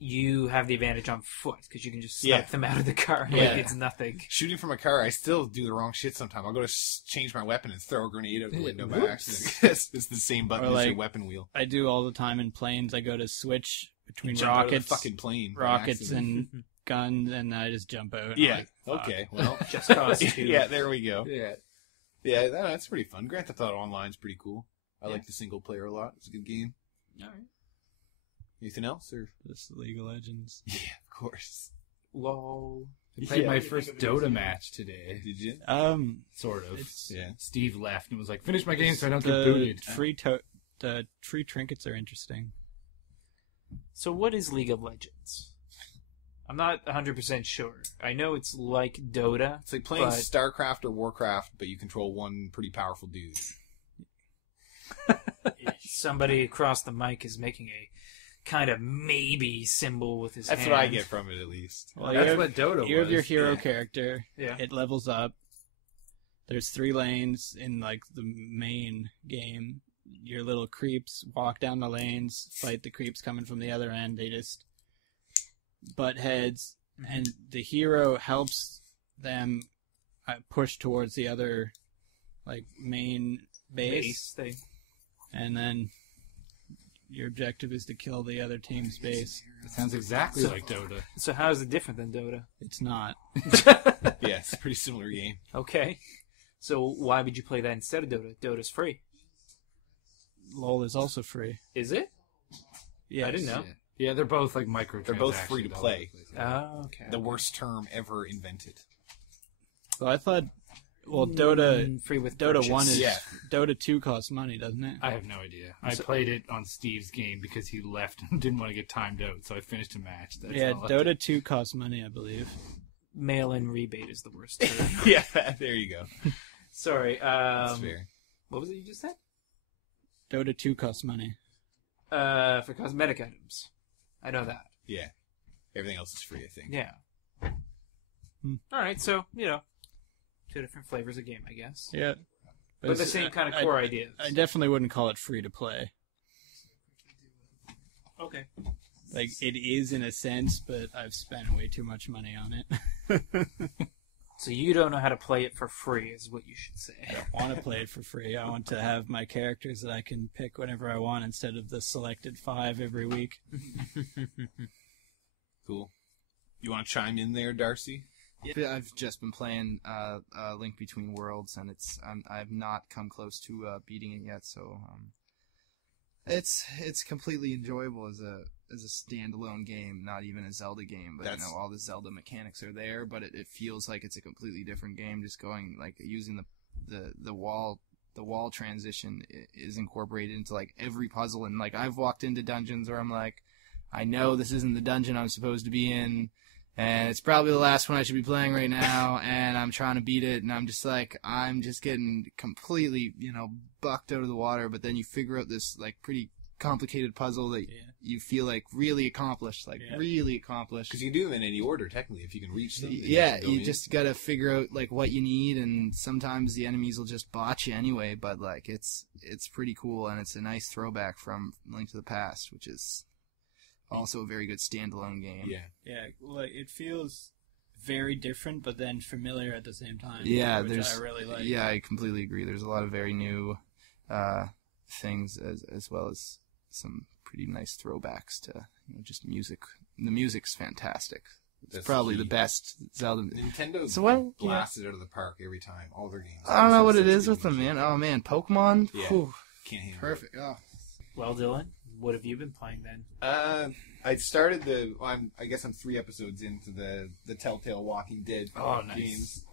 you have the advantage on foot because you can just snipe them out of the car. Yeah. Like it's nothing. Shooting from a car, I still do the wrong shit sometimes. I'll go to change my weapon and throw a grenade out the window by Whoops. accident. It's the same button Or, as your like, weapon wheel. I do all the time in planes. I go to switch between Jump out of the rockets, fucking plane. by rockets accident. and guns, and I just jump out. Yeah. I'm like, fuck. Okay. Well. Just cause 2. Yeah. There we go. Yeah. Yeah. That's pretty fun. Grand Theft Auto Online's pretty cool. I Yeah. like the single player a lot. It's a good game. All right. Anything else? Or This League of Legends. yeah, of course. Lol. I played Yeah. my first Dota match today. Did you? Sort of. It's Yeah. Steve left and was like, finish my game so I don't get the booted. the free trinkets are interesting. So what is League of Legends? I'm not 100% sure. I know it's like Dota. It's like playing But- StarCraft or Warcraft, but you control one pretty powerful dude. Somebody across the mic is making a kind of maybe symbol with his That's hand. what I get from it, at least. Well, That's you have, what Dota you have your was. hero yeah. character. Yeah. It levels up. There's 3 lanes in like the main game. Your little creeps walk down the lanes, fight the creeps coming from the other end. They just butt heads, and the hero helps them push towards the other like main base, Thing. and then your objective is to kill the other team's base. It sounds exactly like Dota. So how is it different than Dota? It's not. Yeah, it's a pretty similar game. Okay. So why would you play that instead of Dota? Dota's free. LOL is also free. Is it? Yeah, I didn't know. Yeah, they're both like microtransactions. They're both free to play. Oh, okay. The worst term ever invented. So I thought, well, Dota free with Dota purchase. 1 is Yeah. Dota 2 costs money, doesn't it? I have no idea. I played it on Steve's game because he left and didn't want to get timed out, so I finished a match. That's Yeah, all I Dota 2 costs money, I believe. Mail-in rebate is the worst term. Yeah, there you go. Sorry. That's fair. What was it you just said? Dota 2 costs money. For cosmetic items. I know that. Yeah. Everything else is free, I think. Yeah. All right, so, two different flavors of game, I guess. Yeah. But the same kind of core ideas. I definitely wouldn't call it free to play. Okay. Like, it is in a sense, but I've spent way too much money on it. So you don't know how to play it for free, is what you should say. I don't want to play it for free. I want to have my characters that I can pick whenever I want instead of the selected 5 every week. Cool. You want to chime in there, Darcy? Yeah, I've just been playing Link Between Worlds, and I've not come close to beating it yet. So it's completely enjoyable as a standalone game, not even a Zelda game. But all the Zelda mechanics are there, but it feels like it's a completely different game. Just going using the wall transition is incorporated into every puzzle, and I've walked into dungeons where I'm like, I know this isn't the dungeon I'm supposed to be in. And it's probably the last one I should be playing right now, and I'm trying to beat it, and I'm just getting completely, bucked out of the water, but then you figure out this, pretty complicated puzzle that you feel really accomplished, really accomplished. Because you can do them in any order, technically, if you can reach them. Yeah, you just gotta figure out, what you need, and sometimes the enemies will just botch you anyway, but, it's pretty cool, and it's a nice throwback from Link to the Past, which is also a very good standalone game. Yeah, it feels very different, but then familiar at the same time. Yeah, which I really like. Yeah, I completely agree. There's a lot of very new things, as well as some pretty nice throwbacks to just music. The music's fantastic. It's probably the best Zelda. Nintendo blasts it out of the park every time. All their games. I don't know what it is with them, man. Oh man, Pokemon. Yeah, Whew. can't handle Perfect. it. Oh. Well, Dylan, what have you been playing then? I started I guess I'm 3 episodes into the Telltale Walking Dead games.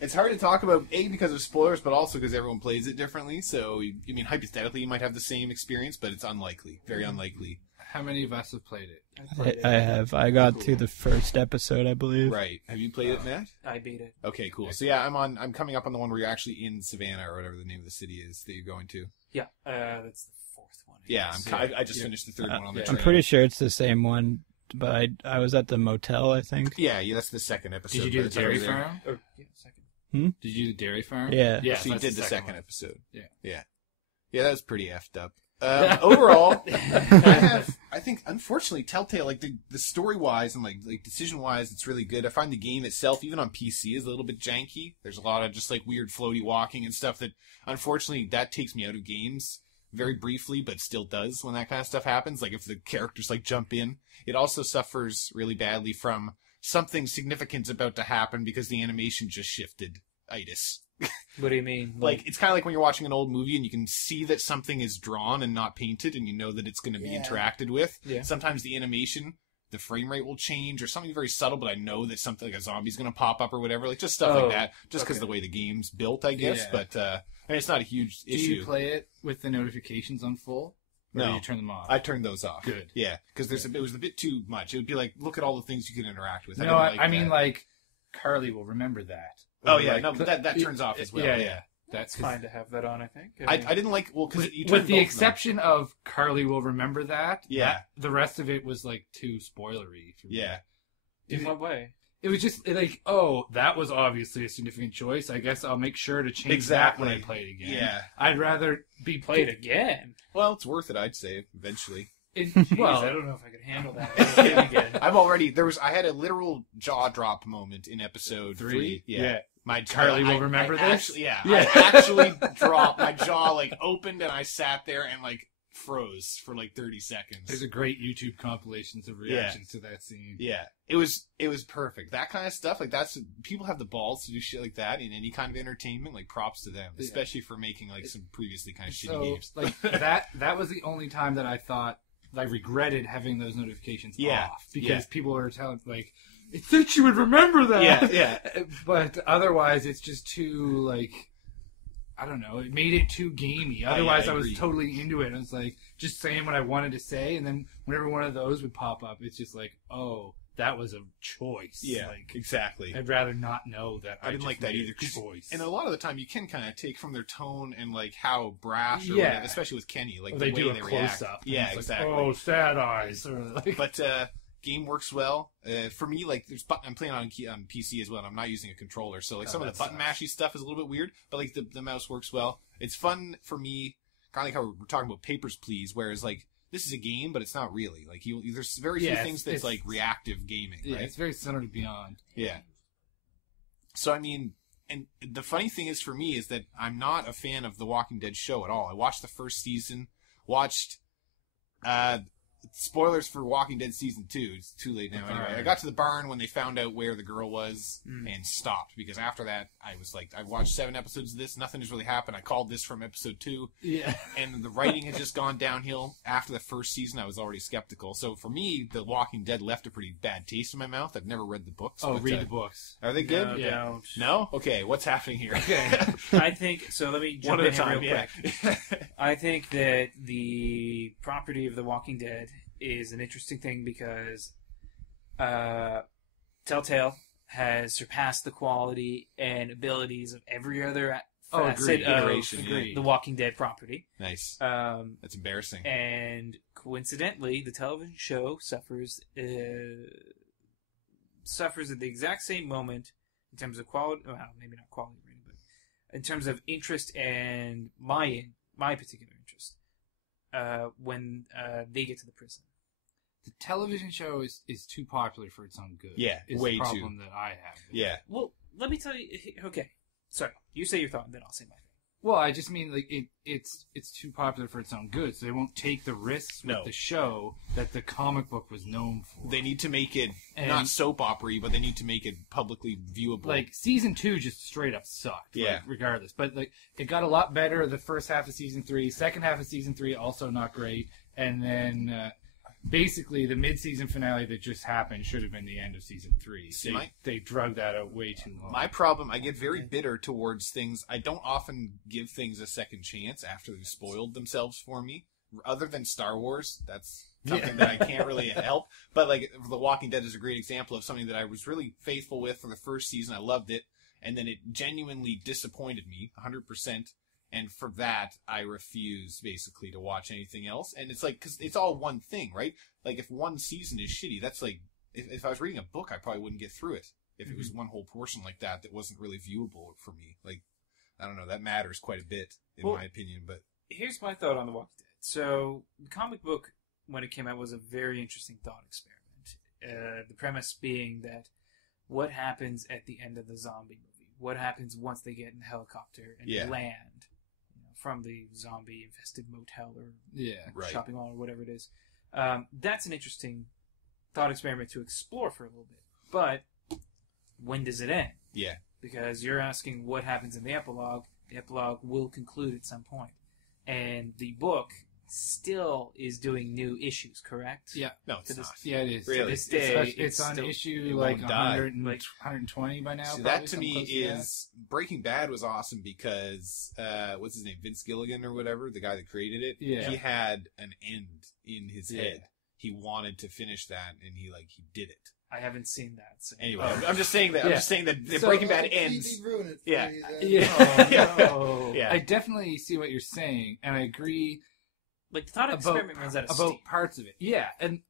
It's hard to talk about, A, because of spoilers, but also because everyone plays it differently. So, hypothetically, you might have the same experience, but it's unlikely. Very unlikely. How many of us have played it? I have. I got through the first episode, I believe. Right. Have you played it, Matt? I beat it. Okay, cool. So yeah, I'm coming up on the one where you're actually in Savannah or whatever the name of the city is that you're going to. Yeah, that's the 4th one. Yeah, I just finished the 3rd one on the I'm train. pretty sure it's the same one, but I was at the motel, I think. Yeah, that's the 2nd episode. Did you do the dairy farm? Second. Did you do the dairy farm? Yeah. Yeah, so you that's did the second one. episode. Yeah. Yeah, that was pretty effed up. Overall, I think, unfortunately, Telltale, the story-wise and, decision-wise, it's really good. I find the game itself, even on PC, is a little bit janky. There's a lot of just, weird floaty walking and stuff that, unfortunately, that takes me out of games very briefly, but still does when that kind of stuff happens. If the characters, jump in. It also suffers really badly from something significant's about to happen because the animation just shifted. Itis. What do you mean? It's kind of like when you're watching an old movie and you can see that something is drawn and not painted, and you know that it's going to be interacted with. Yeah. Sometimes the animation, the frame rate will change, or something very subtle, but I know that something like a zombie's going to pop up or whatever. Just stuff like that. Just because the way the game's built, I guess. Yeah. But it's not a huge issue. Do you play it with the notifications on full? Or No. do you turn them off? I turned those off. Good. Yeah, because it was a bit too much. It would be look at all the things you can interact with. No, I mean, Carly will remember that. Oh, yeah, no, but that turns off as well. Yeah. That's fine to have that on, I think. I didn't like, because with the exception of Carly will remember that. Yeah. The rest of it was too spoilery for me. Yeah. In what way? It was just that was obviously a significant choice. I guess I'll make sure to change that when I play it again. Yeah. I'd rather be Play it again. Well, it's worth it, I'd say, eventually. Well, I don't know if I could handle that again. I had a literal jaw drop moment in episode 3. Yeah. My Carly will remember this? I actually dropped. My jaw, opened, and I sat there and, froze for 30 seconds. There's a great YouTube compilations of reactions to that scene. Yeah. It was perfect. That kind of stuff, people have the balls to do shit like that in any kind of entertainment, props to them. Especially for making, some previously kind of shitty games. That was the only time that I thought, I regretted having those notifications off. Because people were telling, it said you would remember that. Yeah. But otherwise, it's just too, I don't know. It made it too gamey. Otherwise, I was totally into it. I was just saying what I wanted to say, and then whenever one of those would pop up, it's just oh, that was a choice. Yeah, exactly. I'd rather not know that. I didn't like that either. Choice. And a lot of the time, you can kind of take from their tone and how brash, or whatever, especially with Kenny, the they way do they a react. close up. Yeah, exactly. Oh, sad eyes. Or But game works well. For me, like I'm playing on PC as well, and I'm not using a controller, so like some of the button mashy stuff is a little bit weird, but like the mouse works well. It's fun for me, kind of like how we're talking about Papers, Please, whereas like this is a game, but it's not really. Like there's very few things that's like reactive gaming, right? It's very similar to Beyond. Yeah. So I mean, and the funny thing is for me is that I'm not a fan of the Walking Dead show at all. I watched the first season, watched spoilers for Walking Dead season 2. It's too late now anyway. I got to the barn when they found out where the girl was and stopped, because after that I was like, I've watched 7 episodes of this, nothing has really happened. I called this from episode 2. Yeah. And the writing had just gone downhill. After the first season I was already skeptical. So for me, The Walking Dead left a pretty bad taste in my mouth. I've never read the books. Oh, but, read the books. Are they good? No, Yeah. don't. No? Okay, what's happening here? Okay. I think so. Let me jump One in at a here time, real quick. yeah. I think that the property of The Walking Dead is an interesting thing because Telltale has surpassed the quality and abilities of every other facet of Iteration, the Walking Dead property. Nice. That's embarrassing. And coincidentally, the television show suffers at the exact same moment in terms of quality. Well, maybe not quality rating, but in terms of interest and my particular interest when they get to the prison. The television show is too popular for its own good. Yeah, is way the problem too. that I have. Yeah. Well, let me tell you. Okay, sorry. You say your thought, and then I'll say my thing. Well, I just mean like it's too popular for its own good, so they won't take the risks with the show that the comic book was known for. They need to make it not soap opera-y, but they need to make it publicly viewable. Like season 2 just straight up sucked. Yeah. Like, regardless, but like it got a lot better the first half of season 3. Second half of season 3 also not great, and then basically the mid-season finale that just happened should have been the end of season 3. They drug that out way too long. My problem, I get very bitter towards things. I don't often give things a second chance after they've spoiled themselves for me. Other than Star Wars, that's something that I can't really help. But like The Walking Dead is a great example of something that I was really faithful with for the first season. I loved it, and then it genuinely disappointed me 100%. And for that, I refuse basically to watch anything else. And it's like, because it's all one thing, right? Like if one season is shitty, that's like, if I was reading a book, I probably wouldn't get through it. If it was one whole portion like that wasn't really viewable for me. Like, I don't know, that matters quite a bit in my opinion. But here's my thought on The Walking Dead. So the comic book, when it came out, was a very interesting thought experiment. The premise being that what happens at the end of the zombie movie? What happens once they get in the helicopter and land from the zombie-infested motel or shopping mall or whatever it is? That's an interesting thought experiment to explore for a little bit. But when does it end? Yeah. Because you're asking what happens in the epilogue. The epilogue will conclude at some point. And the book still is doing new issues, correct? Yeah. No, it's not. Yeah, it is. Really? To this day, it's on still, issue like 120 by now. See, that to me is Breaking Bad was awesome because what's his name, Vince Gilligan or whatever, the guy that created it. Yeah. He had an end in his head. He wanted to finish that, and he did it. I haven't seen that. So. Anyway, I'm just saying that. I'm just saying that So, Breaking Bad ends. Yeah. Yeah. I definitely see what you're saying, and I agree. Like the thought experiment runs out of about steam. parts of it. Yeah,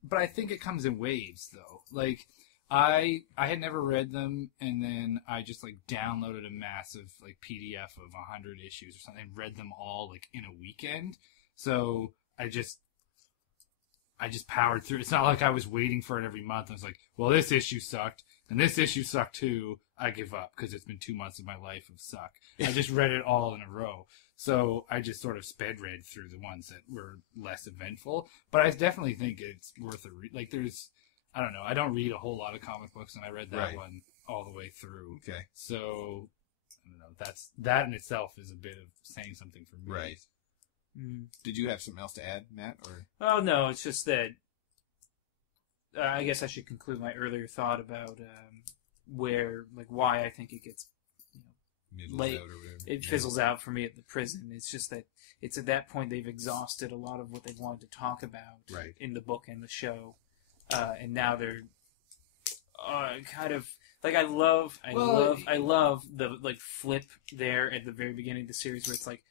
but I think it comes in waves though. Like I had never read them, and then I just like downloaded a massive like PDF of 100 issues or something, and read them all like in a weekend. So I just powered through. It's not like I was waiting for it every month. I was like, well, this issue sucked, and this issue sucked too. I give up because it's been 2 months of my life of suck. I just read it all in a row. So I just sort of sped read through the ones that were less eventful. But I definitely think it's worth a read. Like I don't know, I don't read a whole lot of comic books, and I read that one all the way through. Okay. So, I don't know, that in itself is a bit of saying something for me. Right. Did you have something else to add, Matt? Or Oh, no, it's just that I guess I should conclude my earlier thought about why I think it gets late. It fizzles out for me at the prison. It's just that it's at that point they've exhausted a lot of what they wanted to talk about in the book and the show, and now they're kind of like I love the like flip there at the very beginning of the series where it's like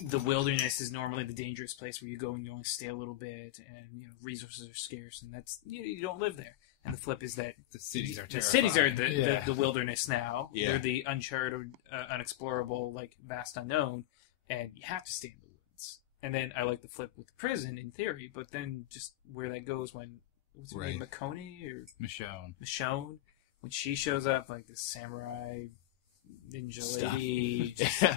the wilderness is normally the dangerous place where you go and you only stay a little bit, and resources are scarce, and that's you don't live there. And the flip is that The cities are the terrifying. cities are Yeah. the wilderness now. Yeah. They're the uncharted, unexplorable, like vast unknown, and you have to stay in the woods. And then I like the flip with the prison in theory, but then just where that goes when what's her name, McConey or Michonne, when she shows up like this samurai ninja Stuff. lady,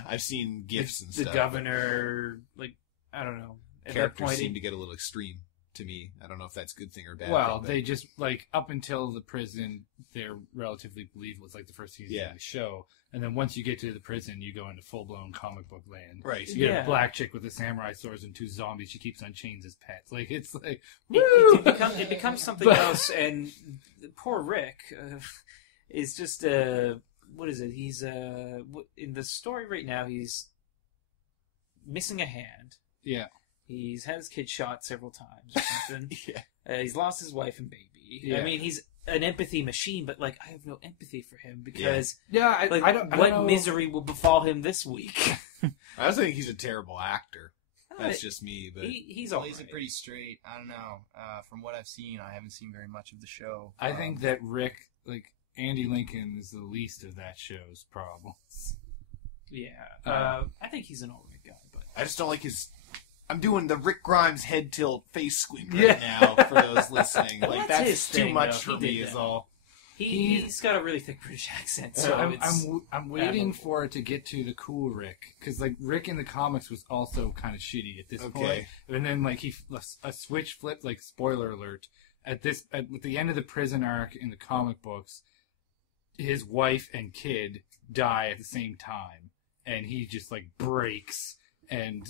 I've seen gifs and the stuff. governor, like I don't know. At that Characters point, seem to get a little extreme to me. I don't know if that's a good thing or bad. Well, thing, they just like up until the prison, they're relatively believable. It's like the first season of the show, and then once you get to the prison, you go into full blown comic book land. right. You get Yeah. a black chick with a samurai swords and 2 zombies. She keeps on chains as pets. Like it's like it becomes something But- else. And poor Rick is just what is it? He's in the story right now. He's missing a hand. yeah. He's had his kid shot several times or something. Yeah. He's lost his wife and baby. Yeah. I mean, he's an empathy machine, but like I have no empathy for him because Yeah, I don't know. misery will befall him this week? I also think he's a terrible actor. That's just me, but He's Well, all he's right. pretty straight. I don't know. From what I've seen, I haven't seen very much of the show. I think that Rick, like Andy Lincoln, is the least of that show's problems. Yeah. I think he's an all right guy, but I just don't like his. I'm doing the Rick Grimes head tilt face squint right now for those listening. Like that's that's his too thing, much though. for He me. did Is that. all. he's got a really thick British accent. So I'm waiting for it to get to the cool Rick, because like Rick in the comics was also kind of shitty at this point, Okay. and then like a switch flipped. Like spoiler alert, at the end of the prison arc in the comic books, his wife and kid die at the same time, and he just like breaks and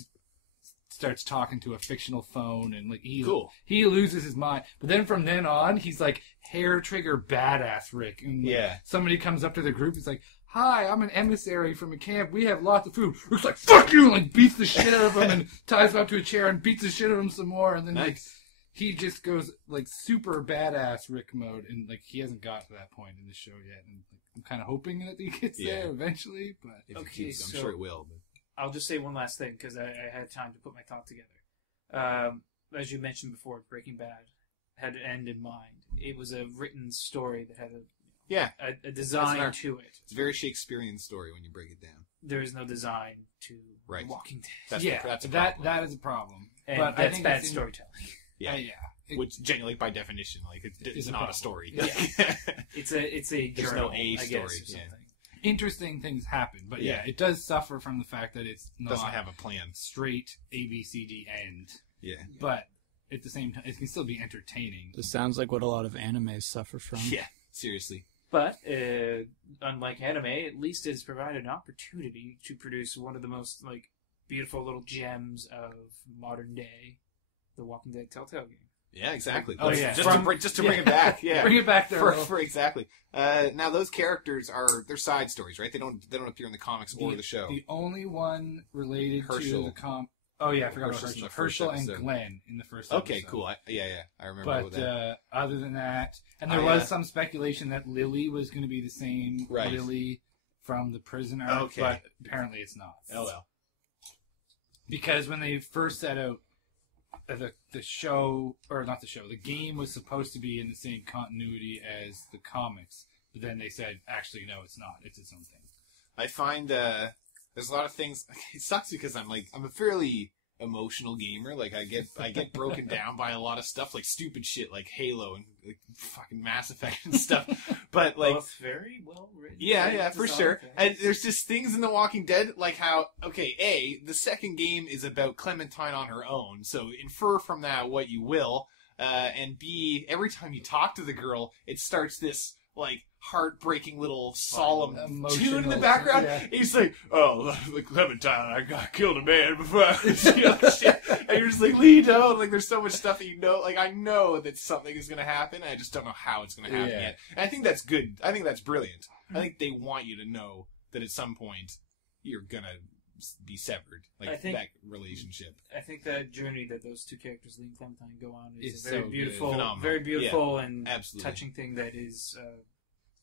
starts talking to a fictional phone, and like he loses his mind. But then from then on, he's like hair trigger badass Rick, and like, somebody comes up to the group, he's like, "Hi, I'm an emissary from a camp. We have lots of food." Rick's like, "Fuck you!" and like beats the shit out of him and ties him up to a chair and beats the shit out of him some more, and then like he just goes like super badass Rick mode, and like he hasn't got to that point in the show yet, and like, I'm kind of hoping that he gets there eventually, but If it Okay, keeps, I'm so- sure it will. But. I'll just say one last thing because I had time to put my thought together. As you mentioned before, Breaking Bad had an end in mind. It was a written story that had a design That's to it. It's a very Shakespearean story when you break it down. There is no design to Right. Walking Dead. That's yeah, a that problem. is a problem. And but I that's think bad it's in- storytelling. Yeah. Yeah. Which generally, by definition, like it's It's a not problem. a story. Yeah. It's a There's journal, no A I guess, story, or yeah. something. Interesting things happen, but Yeah. it does suffer from the fact that it's not Doesn't have a plan. straight ABCD end. Yeah. But at the same time, it can still be entertaining. This sounds like what a lot of animes suffer from. Yeah. Seriously. But unlike anime, at least it has provided an opportunity to produce one of the most like beautiful little gems of modern day, the Walking Dead Telltale game. Yeah. Exactly. Oh, yeah. Just to bring it back. Yeah. Bring it back there. Will. For exactly. Now those characters they're side stories, right? They don't appear in the comics or the show. The only one related Herschel. to the Oh yeah, I forgot about Herschel's in Herschel. the first Herschel and episode. Glenn in the first Okay, episode. cool. I remember But that. other than that, and there Oh, was yeah. some speculation that Lily was going to be the same Right. Lily from the prison arc, Okay. but apparently it's not. Oh well. Because when they first set out the show, or not the show, the game was supposed to be in the same continuity as the comics, but then they said, actually, no, it's not. It's its own thing. I find there's a lot of things. It sucks because I'm a fairly emotional gamer. Like I get broken down by a lot of stuff, like stupid shit, like Halo and like fucking Mass Effect and stuff. But like, Both very well written. yeah, for Design sure. things. And there's just things in The Walking Dead, like how the second game is about Clementine on her own, so infer from that what you will. And B, every time you talk to the girl, it starts this like heartbreaking little solemn tune in the Emotional, background. yeah. He's like, "Oh, like Clementine, I killed a man before." Shit. And you're just like, "Lee, no!" Like, there's so much stuff that you know. Like, I know that something is going to happen. I just don't know how it's going to happen Yeah. yet. And I think that's good. I think that's brilliant. I think they want you to know that at some point you're gonna be severed, like I think- that relationship. I think that journey that those two characters, Lee and Clementine, go on is It's a very so good. beautiful, Phenomenal. very beautiful and Absolutely. touching thing that is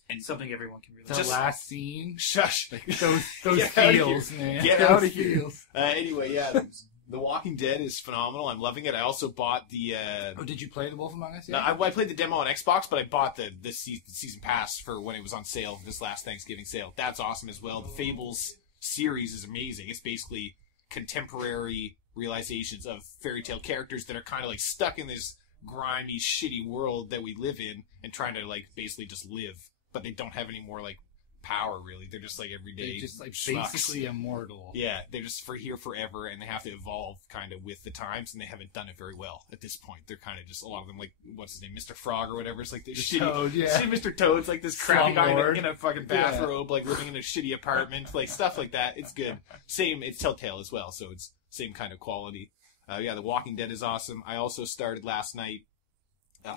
And something everyone can relate The to. Just- last scene. Shush. Those Get out of feels, here. man. Get out of Those here. feels. Anyway, yeah, The Walking Dead is phenomenal. I'm loving it. I also bought the. Oh, did you play The Wolf Among Us No, yet? I played the demo on Xbox, but I bought the season pass for when it was on sale this last Thanksgiving sale. That's awesome as well. The Fables series is amazing. It's basically contemporary realizations of fairy tale characters that are kind of like stuck in this grimy, shitty world that we live in and trying to like basically just live, but they don't have any more like power really. They're just like everyday They're just like schmucks. basically immortal. Yeah, they're just here forever, and they have to evolve kind of with the times, and they haven't done it very well at this point. They're kind of just a lot of them like what's his name, Mr. Frog or whatever. It's like this shitty Toad, yeah. shitty Mr. Toad's like this crappy guy Slumlord. in a fucking bathrobe, like living in a shitty apartment, like stuff like that. It's good. Same, it's Telltale as well, so it's same kind of quality. Yeah, The Walking Dead is awesome. I also started last night.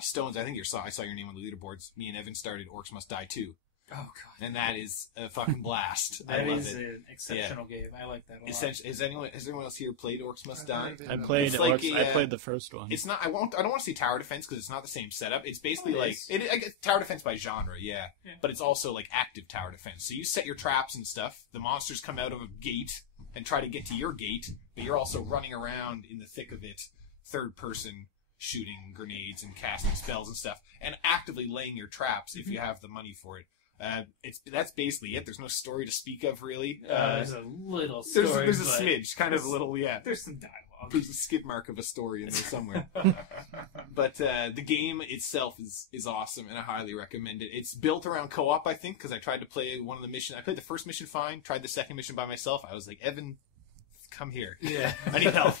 Stones, I think I saw your name on the leaderboards. Me and Evan started Orcs Must Die 2. Oh, God. And that is a fucking blast. I That love is it. an exceptional game. I like that a lot. Has anyone else here played Orcs Must Die? I played. It's like I played the first one. It's not. I don't want to say tower defense because it's not the same setup. It's basically Oh, it like is. I guess tower defense by genre, yeah. Yeah. But it's also like active tower defense. So you set your traps and stuff. The monsters come out of a gate and try to get to your gate, but you're also running around in the thick of it, third person, shooting grenades and casting spells and stuff, and actively laying your traps if you have the money for it. That's basically it. There's no story to speak of, really. There's a little story. There's a but smidge, kind of a little, yeah. There's some dialogue. There's a skid mark of a story in there somewhere. But the game itself is awesome, and I highly recommend it. It's built around co-op, I think, because I tried to play one of the missions. I played the first mission fine, tried the second mission by myself. I was like, Evan, come here. Yeah. I need help.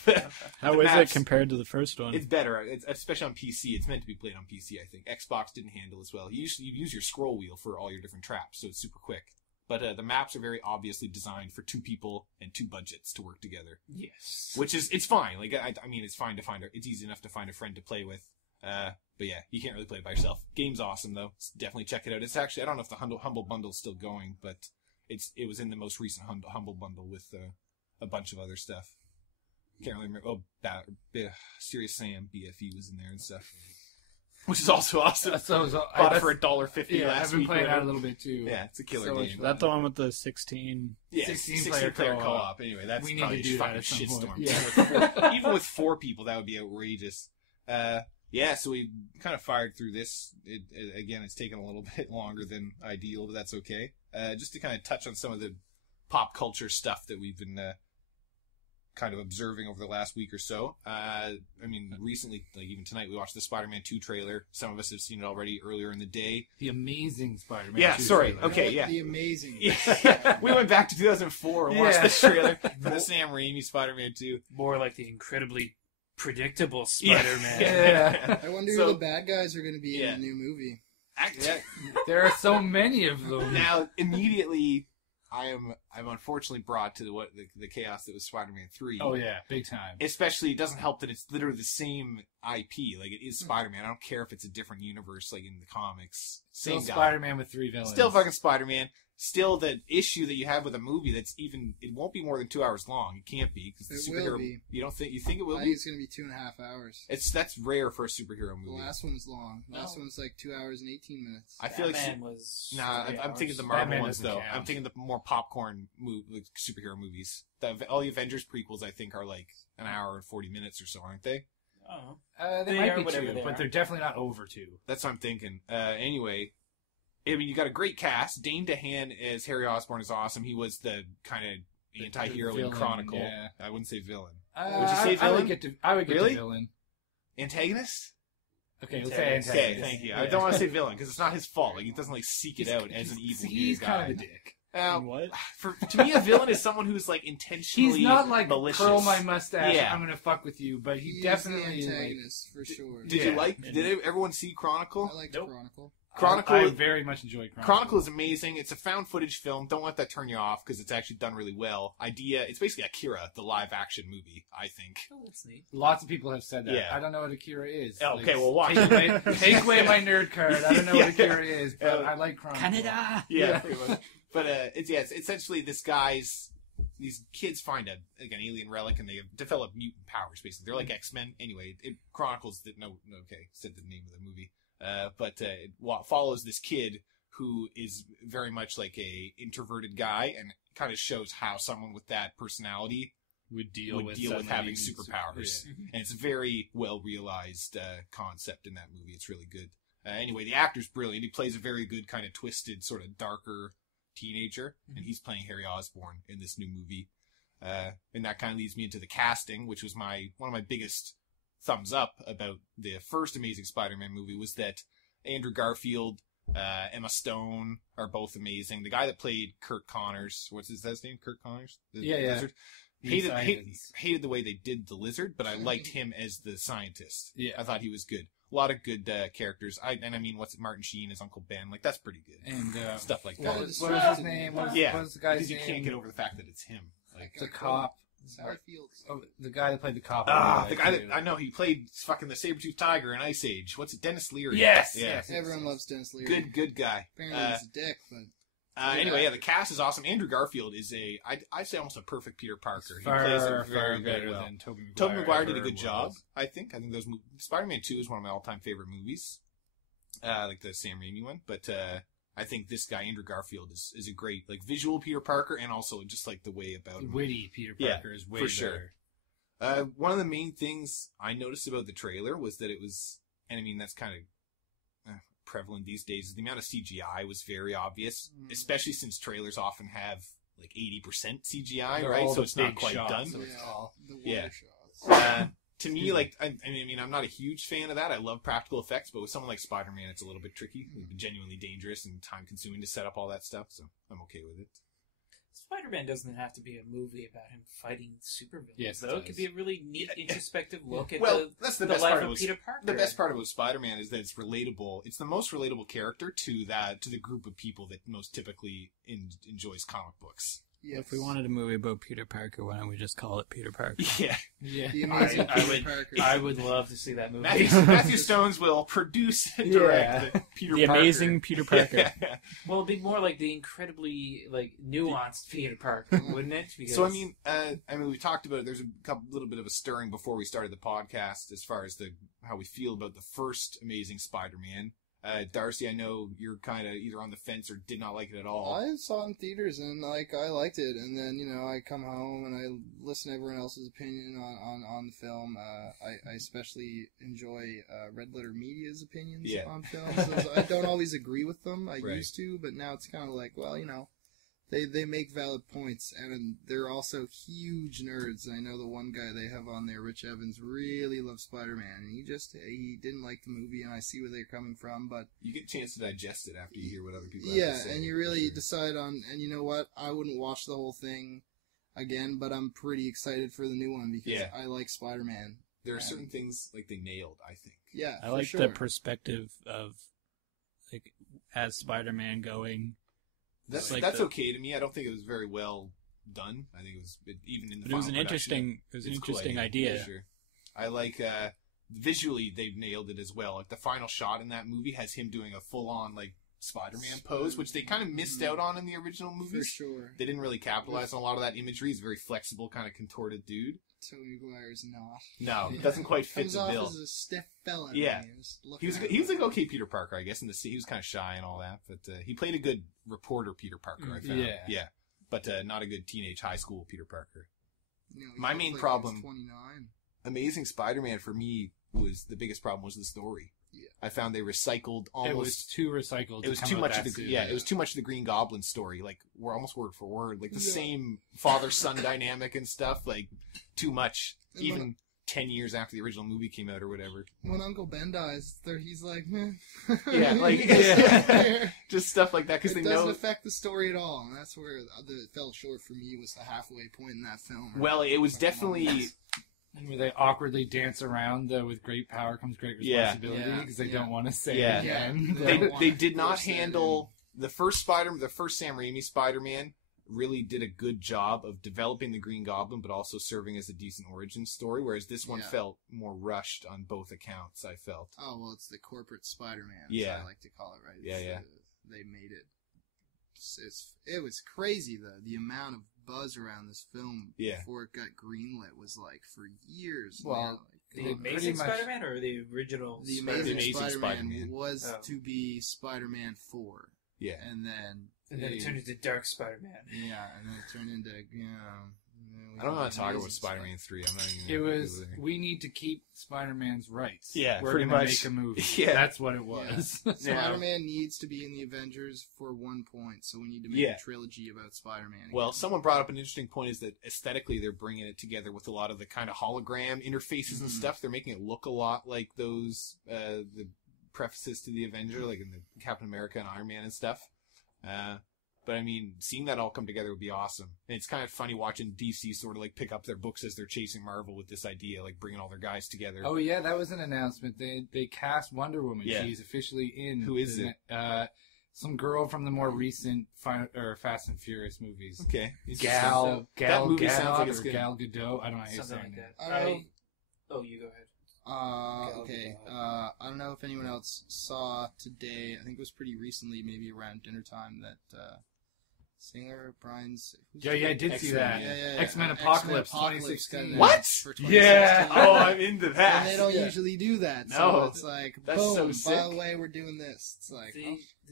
How The is maps- it compared to the first one? It's better, especially on PC. It's meant to be played on PC, I think. Xbox didn't handle as well. You use your scroll wheel for all your different traps, so it's super quick. But the maps are very obviously designed for 2 people and 2 budgets to work together, Yes. which is it's fine. Like I mean, it's fine to find. It's easy enough to find a friend to play with. But yeah, you can't really play it by yourself. Game's awesome though. Definitely check it out. It's actually I don't know if the Humble Bundle's still going, but it was in the most recent Humble Bundle with a bunch of other stuff. Can't really remember. Oh, Serious Sam BFE was in there and stuff, which is also awesome. So Bought it for $1.50 yeah, last I've been week. playing or that a whatever. little bit too. Yeah, it's a killer So much game. Is that the one with the 16? Yeah, 16 player player co-op. co-op. Anyway, that's We need probably to do a that fucking at some shitstorm. point. Yeah. Even with 4 people, that would be outrageous. Yeah, so we kind of fired through this. Again, it's taken a little bit longer than ideal, but that's okay. Just to kind of touch on some of the pop culture stuff that we've been kind of observing over the last week or so. I mean, recently, like even tonight, we watched the Spider-Man 2 trailer. Some of us have seen it already earlier in the day. The Amazing Spider-Man. Yeah, 2 sorry. trailer. Okay, yeah. The Amazing. Yeah. We went back to 2004 and watched Yeah. this trailer for the Sam Raimi Spider-Man 2. More like the incredibly predictable Yeah. Spider-Man. Yeah. I wonder So- who the bad guys are going to be Yeah. in the new movie. There are so many of them. Now, immediately, I'm unfortunately brought to the chaos that was Spider-Man 3. Oh yeah, big time. Especially, it doesn't help that it's literally the same IP. Like, it is Spider-Man. I don't care if it's a different universe, like in the comics. Same Still guy. Spider-Man with 3 villains. Still fucking Spider-Man. Still the issue that you have with a movie that's even, it won't be more than 2 hours long. It can't be, because the It superhero, will be. you think it will I think be? it's going to be 2.5 hours. That's rare for a superhero The movie. last one was long. The last No. one was like 2 hours and 18 minutes. I feel like Batman was. Nah, 3 I'm thinking hours. the Marvel Batman ones doesn't though. count. I'm thinking the more popcorn like superhero movies. All the Avengers prequels, I think, are like an hour and 40 minutes or so, aren't they? Oh. They They might are be whatever 2, they but are. they're definitely not over 2. That's what I'm thinking. Anyway, I mean, you got a great cast. Dane DeHaan as Harry Osborn is awesome. He was the kind of anti-hero in villain, Chronicle. yeah. I wouldn't say villain. Would you say I would villain? get to. I would get Really? to villain. Antagonist? Okay, let's say Okay, Okay, antagonist. thank you. Yeah. I don't want to say villain because it's not his fault. Like he doesn't like seek it out as an evil He's guy. kind of a dick. What? To me, a villain is someone who's like intentionally He's not like malicious. curl my mustache. Yeah. I'm gonna fuck with you, but he He's definitely the like, antagonist for sure. Did Yeah. you like? Did everyone see Chronicle? I liked Nope. Chronicle. Chronicle- I very much enjoyed Chronicle. Chronicle is amazing. It's a found footage film. Don't let that turn you off because it's actually done really well. It's basically Akira, the live action movie, I think. Oh, that's neat. Lots of people have said that. Yeah. I don't know what Akira is. Oh, okay, well, watch Take away my nerd card. I don't know Yeah. what Akira is, but Uh, I like Chronicle. Canada! Yeah, pretty much. But it's essentially these kids find an alien relic and they develop mutant powers. Basically, they're like X-Men. Anyway, it chronicles that said the name of the movie. But it follows this kid who is very much like a introverted guy, and kind of shows how someone with that personality would deal with having superpowers. And it's a very well realized concept in that movie. It's really good. Anyway, the actor's brilliant. He plays a very good kind of twisted, sort of darker teenager, and he's playing Harry Osborn in this new movie. And that kind of leads me into the casting, which was one of my biggest thumbs up about the first Amazing Spider-Man movie, was that Andrew Garfield, Emma Stone are both amazing. The guy that played Kurt Connors, what's his name? Kurt Connors? The Lizard? Hated the way they did the Lizard, but I liked him as the scientist. Yeah. I thought he was good. A lot of good characters. Martin Sheen as Uncle Ben. Like, that's pretty good. And stuff like that. what was his name? What was the guy's because you name? can't get over the fact that it's him. Like The cop. Starfield. Oh, the guy that played the cop. the guy that I know, he played fucking the saber-toothed tiger in Ice Age. What's it? Dennis Leary. Yes. Yeah. Yes. Everyone loves Dennis Leary. Good guy. Apparently he's a dick, but Anyway, the cast is awesome. Andrew Garfield is I'd say almost a perfect Peter Parker. He Far, plays it far very, very better well. than Tobey Maguire. Tobey Maguire did a ever good job, was. I think. Spider-Man 2 is one of my all-time favorite movies. Like the Sam Raimi one. But I think this guy, Andrew Garfield, is a great, like, visual Peter Parker, and also just, like, the way about him. Witty Peter Parker is way for better. sure. One of the main things I noticed about the trailer was that it was, and I mean, that's kind of prevalent these days, is the amount of CGI was very obvious, especially since trailers often have, like, 80% CGI, They're right? all So the it's not big quite shots, done. so it's all- the water Yeah. shots. To me, like, I mean, I'm not a huge fan of that. I love practical effects, but with someone like Spider-Man, it's a little bit tricky, genuinely dangerous, and time-consuming to set up all that stuff, so I'm okay with it. Spider-Man doesn't have to be a movie about him fighting supervillains, Yes, it though. It does. could be a really neat, introspective look at That's the best life part of Peter Parker. The best part about Spider-Man is that it's relatable. It's the most relatable character to the group of people that most typically enjoys comic books. Yes. If we wanted a movie about Peter Parker, why don't we just call it Peter Parker? Yeah. Yeah. The Amazing I Peter would- Parker. I would love to see that movie. Matthew Stones will produce and direct the Peter The Parker. Amazing Peter Parker. Well, it'd be more like the incredibly nuanced Peter Parker, wouldn't it? Because So I mean, we talked about it. There's a little bit of a stirring before we started the podcast as far as how we feel about the first Amazing Spider-Man. Darcy, I know you're kind of either on the fence or did not like it at all. I saw it in theaters and I liked it, and then I come home and I listen to everyone else's opinion on the film. I especially enjoy Red Letter Media's opinions on films. I don't always agree with them. I used to, but now it's kind of like, well, they make valid points, and they're also huge nerds. I know the one guy they have on there, Rich Evans, really loves Spider-Man, and he didn't like the movie, and I see where they're coming from, but You get a chance to digest it after you hear what other people have to say. and you really decide on, and you know what? I wouldn't watch the whole thing again, but I'm pretty excited for the new one because I like Spider-Man. There are certain things like they nailed, I think. Yeah, I for like sure. the perspective of, like, as Spider-Man going. That's Like that's the- okay to me. I don't think it was very well done. I think it was even in the But it was an final production, interesting it's cool idea. for sure. I like visually they've nailed it as well. Like the final shot in that movie has him doing a full on like Spider-Man pose, which they kind of missed out on in the original For movies. sure. They didn't really capitalize on a lot of that imagery. He's a very flexible, kind of contorted dude. Tobey Maguire's not. No, it doesn't quite fit Comes the off bill. as a stiff fella. Yeah. man. Just look He was at him. he was like okay Peter Parker, I guess. In the he was kind of shy and all that, but he played a good reporter Peter Parker. I found. Yeah. But not a good teenage high school Peter Parker. He my looked main like he was problem- 29. Amazing Spider-Man for me was the biggest problem was the story. Yeah. I found they recycled almost. It was too recycled. It was to come too out much that of the soon. it was too much of the Green Goblin story. Like we're almost word for word, like the Yeah. same father-son dynamic and stuff. Like too much, And even 10 years after the original movie came out or whatever. When Uncle Ben dies, he's like, meh. Yeah, like It just stuff like that because they doesn't know. affect the story at all, and that's where it fell short for me. Was the halfway point in that film. Well, it was definitely. And where they awkwardly dance around with great power comes great Yeah. responsibility because they Yeah. don't want to say Yeah. it again. Yeah. They did not Force it handle the first Sam Raimi Spider-Man really did a good job of developing the Green Goblin, but also serving as a decent origin story. Whereas this one Yeah. felt more rushed on both accounts. I felt. Oh well, it's the corporate Spider-Man. Yeah. as I like to call it, right? Yeah, It's, yeah. They made it. It was crazy the amount of buzz around this film Yeah. before it got greenlit was like for years. Well, man. The They Amazing pretty much- Spider-Man or the original The Spider-Man? Amazing, Amazing Spider-Man, Spider-Man. was Oh. to be Spider-Man 4. Yeah. And then it turned into Dark Spider-Man. Yeah, and then it turned into I don't want to talk about Spider-Man 3. I'm not even. It was, we need to keep Spider-Man's rights. Yeah, we're pretty gonna much. make a movie. Yeah. That's what it was. Yeah. Spider-Man needs to be in the Avengers for 1 point, so we need to make a trilogy about Spider-Man again. Well, someone brought up an interesting point is that aesthetically they're bringing it together with a lot of the kind of hologram interfaces and stuff. They're making it look a lot like those, the prefaces to the Avenger, like in the Captain America and Iron Man and stuff. But I mean, seeing that all come together would be awesome. And it's kind of funny watching DC sort of like pick up their books as they're chasing Marvel with this idea, like bringing all their guys together. Oh yeah, that was an announcement. They cast Wonder Woman. Yeah. She's officially in. Who is it? Some girl from the more recent Fast and Furious movies. Okay. Gal that movie Gadot sounds like it's or good. Gal Gadot. I don't know how you say Something it. like that. Oh, you go ahead. Okay. I don't know if anyone else saw today. I think it was pretty recently, maybe around dinner time, that singer Brian's. Yeah, I did see that. X-Men Apocalypse 2016. What? For Yeah. 2016. Oh, I'm into that. And they don't usually do that. No. So it's like, That's boom, so sick. by the way, we're doing this. It's like, The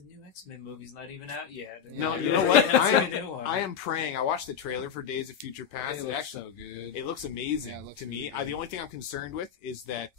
new X-Men movie's not even out yet. No, Yeah. you know what? I I am praying. I watched the trailer for Days of Future Past. It looks so good. It looks amazing Yeah, it looks to really me. good. The only thing I'm concerned with is that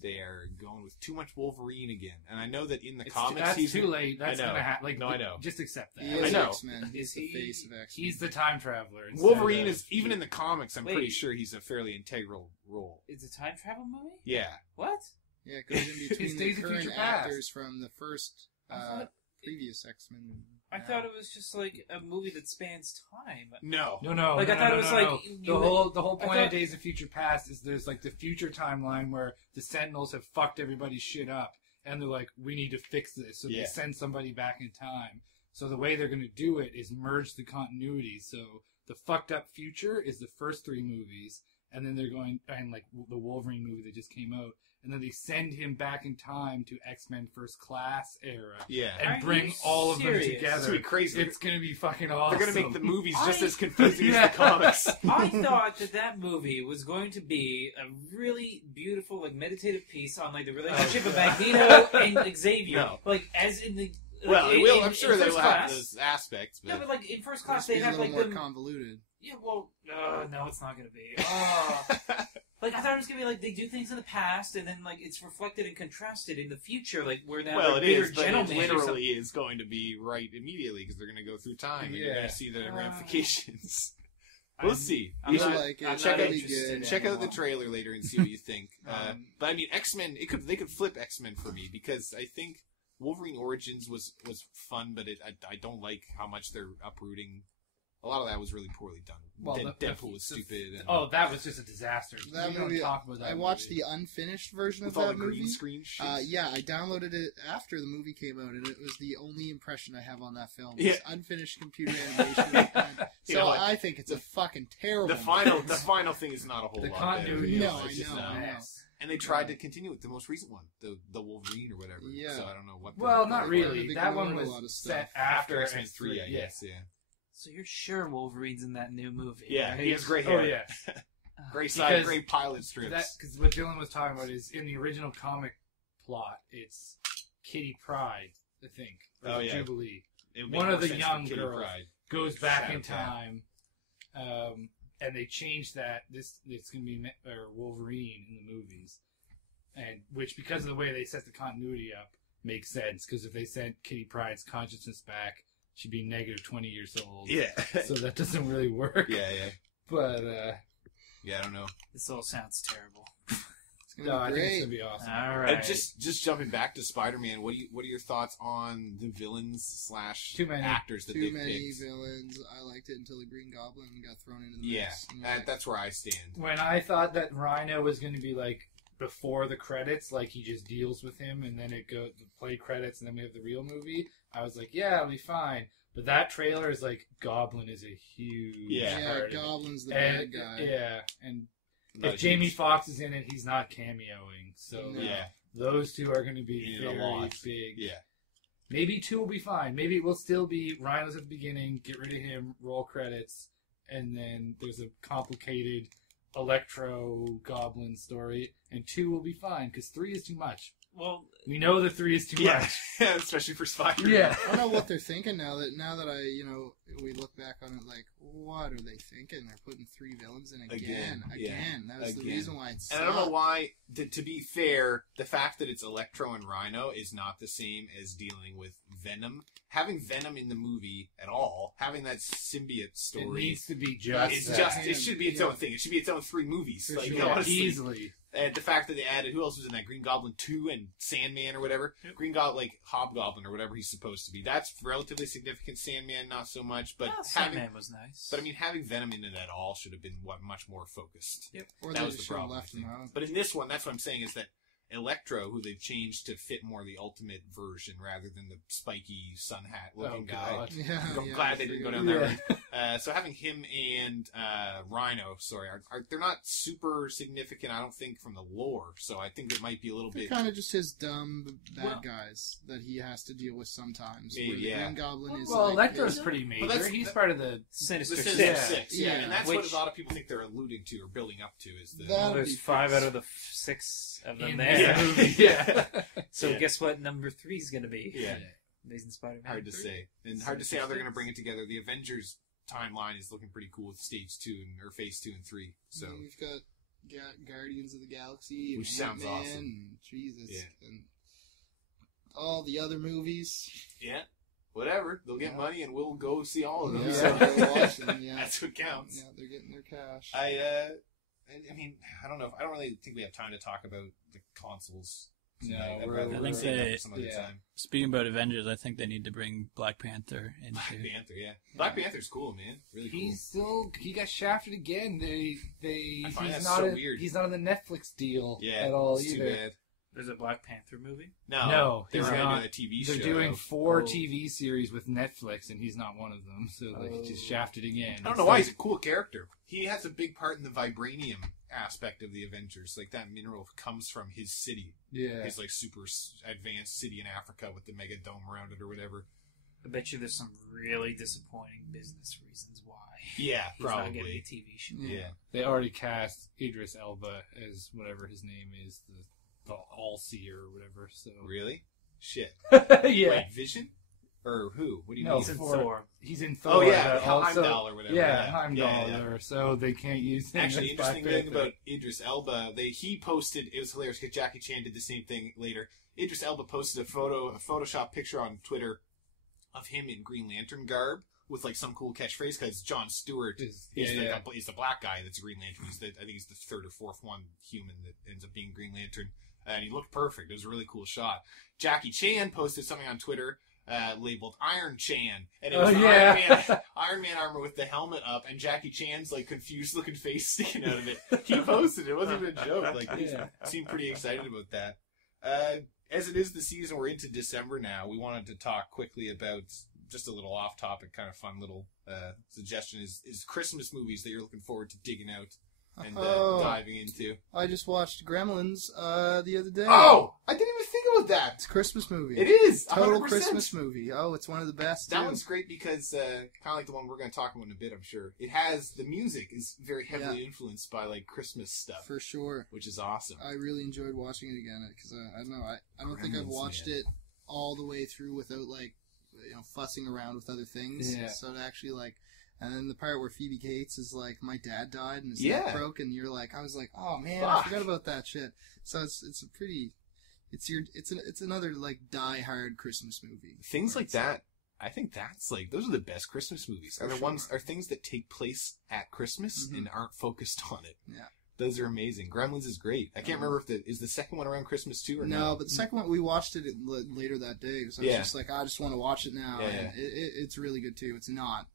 they are going with too much Wolverine again. And I know that in the comics, that's he's too late. That's I know. gonna happen. Like, No, I know. Just accept that. he I is know. X-Men. He's the face of X-Men. He's the time traveler. instead Wolverine of- is even in the comics. I'm Wait. pretty sure he's a fairly integral role. It's a time travel movie? Yeah. What? Yeah, it goes in between It's the Days of current Future Past. actors from the first, I thought- previous X-Men. I thought it was just like a movie that spans time. No. No. Like, I thought it was like, the whole I point of thought- Days of Future Past is there's like the future timeline where the Sentinels have fucked everybody's shit up, and they're like, we need to fix this, so Yeah. they send somebody back in time. So the way they're going to do it is merge the continuity. So the fucked up future is the first 3 movies, and then they're going and like the Wolverine movie that just came out, and then they send him back in time to X-Men First Class era. Yeah. And Are bring you all of them serious? It's together. gonna be crazy. It's gonna be fucking awesome. They're gonna make the movies just I- as confusing Yeah. as the comics. I thought that movie was going to be a really beautiful, like, meditative piece on, like, the relationship of Magneto and Xavier. No. Like, as in the... Well, in- it will. in- I'm sure in they First will have Class. those aspects. Yeah, But but, like, in First It's Class, be they a have, little like, more them... convoluted. Yeah, well, no, it's not going to be. Like, I thought it was going to be, like, they do things in the past, and then, like, it's reflected and contrasted in the future, like, we're now well, a it bigger is, but it gentleman or something. literally is going to be right immediately because they're going to go through time and you're going Yeah. to see the ramifications. We'll see. I'm You You'll should like it. I'm It's not really interested good. check out the anymore. trailer later and see what you think. But I mean, X-Men. They could flip X-Men for me because I think Wolverine Origins was fun, but I don't like how much they're uprooting. A lot of that was really poorly done. Well, Deadpool was stupid. And Oh, that was just a disaster. That We don't movie, talk about that I watched movie. the unfinished version with of all that the green movie. screen shit. Yeah, I downloaded it after the movie came out, and it was the only impression I have on that film. Yeah. It's unfinished computer animation. You So know what? I think it's a fucking terrible. The final thing is not a whole The lot continuity. better. No, It's I just, know, I know. And they tried to continue with the most recent one, the Wolverine or whatever. Yeah. So I don't know what. Well, not They've really. That one ignored a was lot of set stuff. after X-Men 3, I yeah. guess. Yeah. So you're sure Wolverine's in that new movie? Yeah, right? he has great hair. Oh yeah. Great side, Because great pilot strips. Because what Dylan was talking about is in the original comic plot, it's Kitty Pryde, I think. Or Oh, yeah. Jubilee It would make one more of the sense young for Kitty girls. Pryde. goes back Shout in out to that. time, and they changed that. It's going to be Wolverine in the movies, and which because of the way they set the continuity up makes sense. Because if they sent Kitty Pryde's consciousness back, she'd be negative 20 years old. Yeah. So that doesn't really work. yeah. But Yeah, I don't know. This all sounds terrible. It's gonna no, be I think it's great. gonna be awesome. All right. Just jumping back to Spider-Man, what are your thoughts on the villains / Too many. actors that Too they many picked? villains. I liked it until the Green Goblin got thrown into the Yeah, mix. And I'm like, that's where I stand. When I thought that Rhino was going to be like before the credits, like he just deals with him, and then it goes the play credits, and then we have the real movie. I was like, yeah, it'll be fine. But that trailer is like Goblin is a huge Yeah. yeah, part of it. Goblin's the And bad guy. yeah, and Not if Jamie huge. Foxx is in it, he's not cameoing. So No. Yeah, those two are going to be In it a very lot. big. yeah. Maybe 2 will be fine. Maybe it will still be Rhino's at the beginning, get rid of him, roll credits, and then there's a complicated Electro Goblin story, and 2 will be fine, because 3 is too much. Well, We know the 3 is too Yeah, much. especially for Spider-Man. Yeah. I don't know what they're thinking now that I, we look back on it like, what are they thinking? They're putting 3 villains in again. That was the reason why it's. And I don't know why. To be fair, the fact that it's Electro and Rhino is not the same as dealing with Venom. Having Venom in the movie at all, having that symbiote It story, needs to be just. it's that. just it should be its own thing. It should be its own 3 movies. For Like sure. honestly. Easily. And the fact that they added, who else was in that? Green Goblin 2 and Sandman or whatever. Yep. Green Goblin, like Hobgoblin or whatever he's supposed to be. That's relatively significant. Sandman, not so much. But Sandman was nice. But I mean, having Venom in it at all should have been much more focused. Yep. Or That they was the just should have problem. left him out. But in this one, that's what I'm saying is that Electro, who they've changed to fit more the Ultimate version rather than the spiky sun hat looking guy. God. Yeah, I'm glad they didn't go down Yeah. that road. So having him and Rhino, they're not super significant, I don't think, from the lore. So I think it might be a little They're bit. kind of just his dumb bad Well- guys that he has to deal with sometimes. Yeah, Where the yeah. Green Goblin is Well, like Electro's his- pretty major. that's- He's part of the. Sinister The Six. Sinister Yeah. Six, yeah. Yeah. And that's Which- what a lot of people think they're alluding to or building up to is the. That- There's be 5 fixed. out of the 6 of them in there. this movie. Yeah. So Yeah. guess what number 3 is going to be? Yeah. Amazing Spider-Man. Hard to 3. say. And hard to say how they're going to bring it together. The Avengers timeline is looking pretty cool with Stage 2 or Phase 2 and 3. So. We've got Guardians of the Galaxy, and Which sounds Ant-Man, awesome. and Jesus, Yeah. and all the other movies. Yeah, whatever. They'll get Yeah. money, and we'll go see all of them. Yeah, So go watch them, yeah. that's what counts. Yeah, they're getting their cash. I mean, I don't know. I don't really think we have time to talk about the consoles. No, tonight. I'd we're- rather I think save that they- for some other yeah. time. Speaking about Avengers, I think they need to bring Black Panther into. Black Panther, yeah. Black Panther's cool, man. Really cool. He got shafted again. I find He's that not so a, weird. He's not on the Netflix deal Yeah, at all it's too either. bad. There's a Black Panther movie. No, they were he's going not. to do a TV They're show. doing though. 4 Oh. TV series with Netflix, and he's not one of them. So he's just shafted again. I don't know why. He's a cool character. He has a big part in the vibranium aspect of the Avengers. Like, that mineral comes from his city. Yeah. His, like, super advanced city in Africa with the mega dome around it or whatever. I bet you there's some really disappointing business reasons why Yeah, he's not getting a probably. TV show. Yeah. They already cast Idris Elba as whatever his name is, the All-Seer or whatever. So Really? Shit. yeah. Wait, Vision? Or who? What do you No, mean? He's in for- Thor. He's in Thor. Oh, yeah, but also- Heimdall or whatever. Yeah, Heimdall. Yeah. There, so they can't use him. Actually, as Black interesting thing Panther. about Idris Elba, he posted, it was hilarious because Jackie Chan did the same thing later. Idris Elba posted a Photoshop picture on Twitter of him in Green Lantern garb with like some cool catchphrase because Jon Stewart is the black guy that's Green Lantern. I think he's the 3rd or 4th one human that ends up being Green Lantern. And he looked perfect. It was a really cool shot. Jackie Chan posted something on Twitter labeled Iron Chan, and it was the Iron Man armor with the helmet up, and Jackie Chan's like confused looking face sticking out of it. He posted it. It wasn't even a joke. Like, he seemed pretty excited about that. As it is the season, we're into December now. We wanted to talk quickly about just a little off topic, kind of fun little suggestion is Christmas movies that you're looking forward to digging out and diving into. I just watched Gremlins the other day. Oh, I didn't even think about that. It's a Christmas movie. It is Total 100%. Christmas movie. Oh, it's one of the best. That too. one's great because, kind of like the one we're going to talk about in a bit, I'm sure. It has, the music is very heavily influenced by, like, Christmas stuff. For sure. Which is awesome. I really enjoyed watching it again because I don't know. I don't think I've Gremlins, watched man. it all the way through without like fussing around with other things. Yeah. So to actually like, and then the part where Phoebe Cates is like, my dad died and his Yeah. neck broke, and you're like, I was like, oh man, Fuck. I forgot about that shit. So it's a pretty, it's another like die hard Christmas movie. Things like that, I think that's like, those are the best Christmas movies. For Are things that take place at Christmas and aren't focused on it. Yeah. Those are amazing. Gremlins is great. I can't remember if is the second one around Christmas too or No, but the second one we watched it later that day, so I was just like, I just want to watch it now. Yeah, and it's really good too. It's not,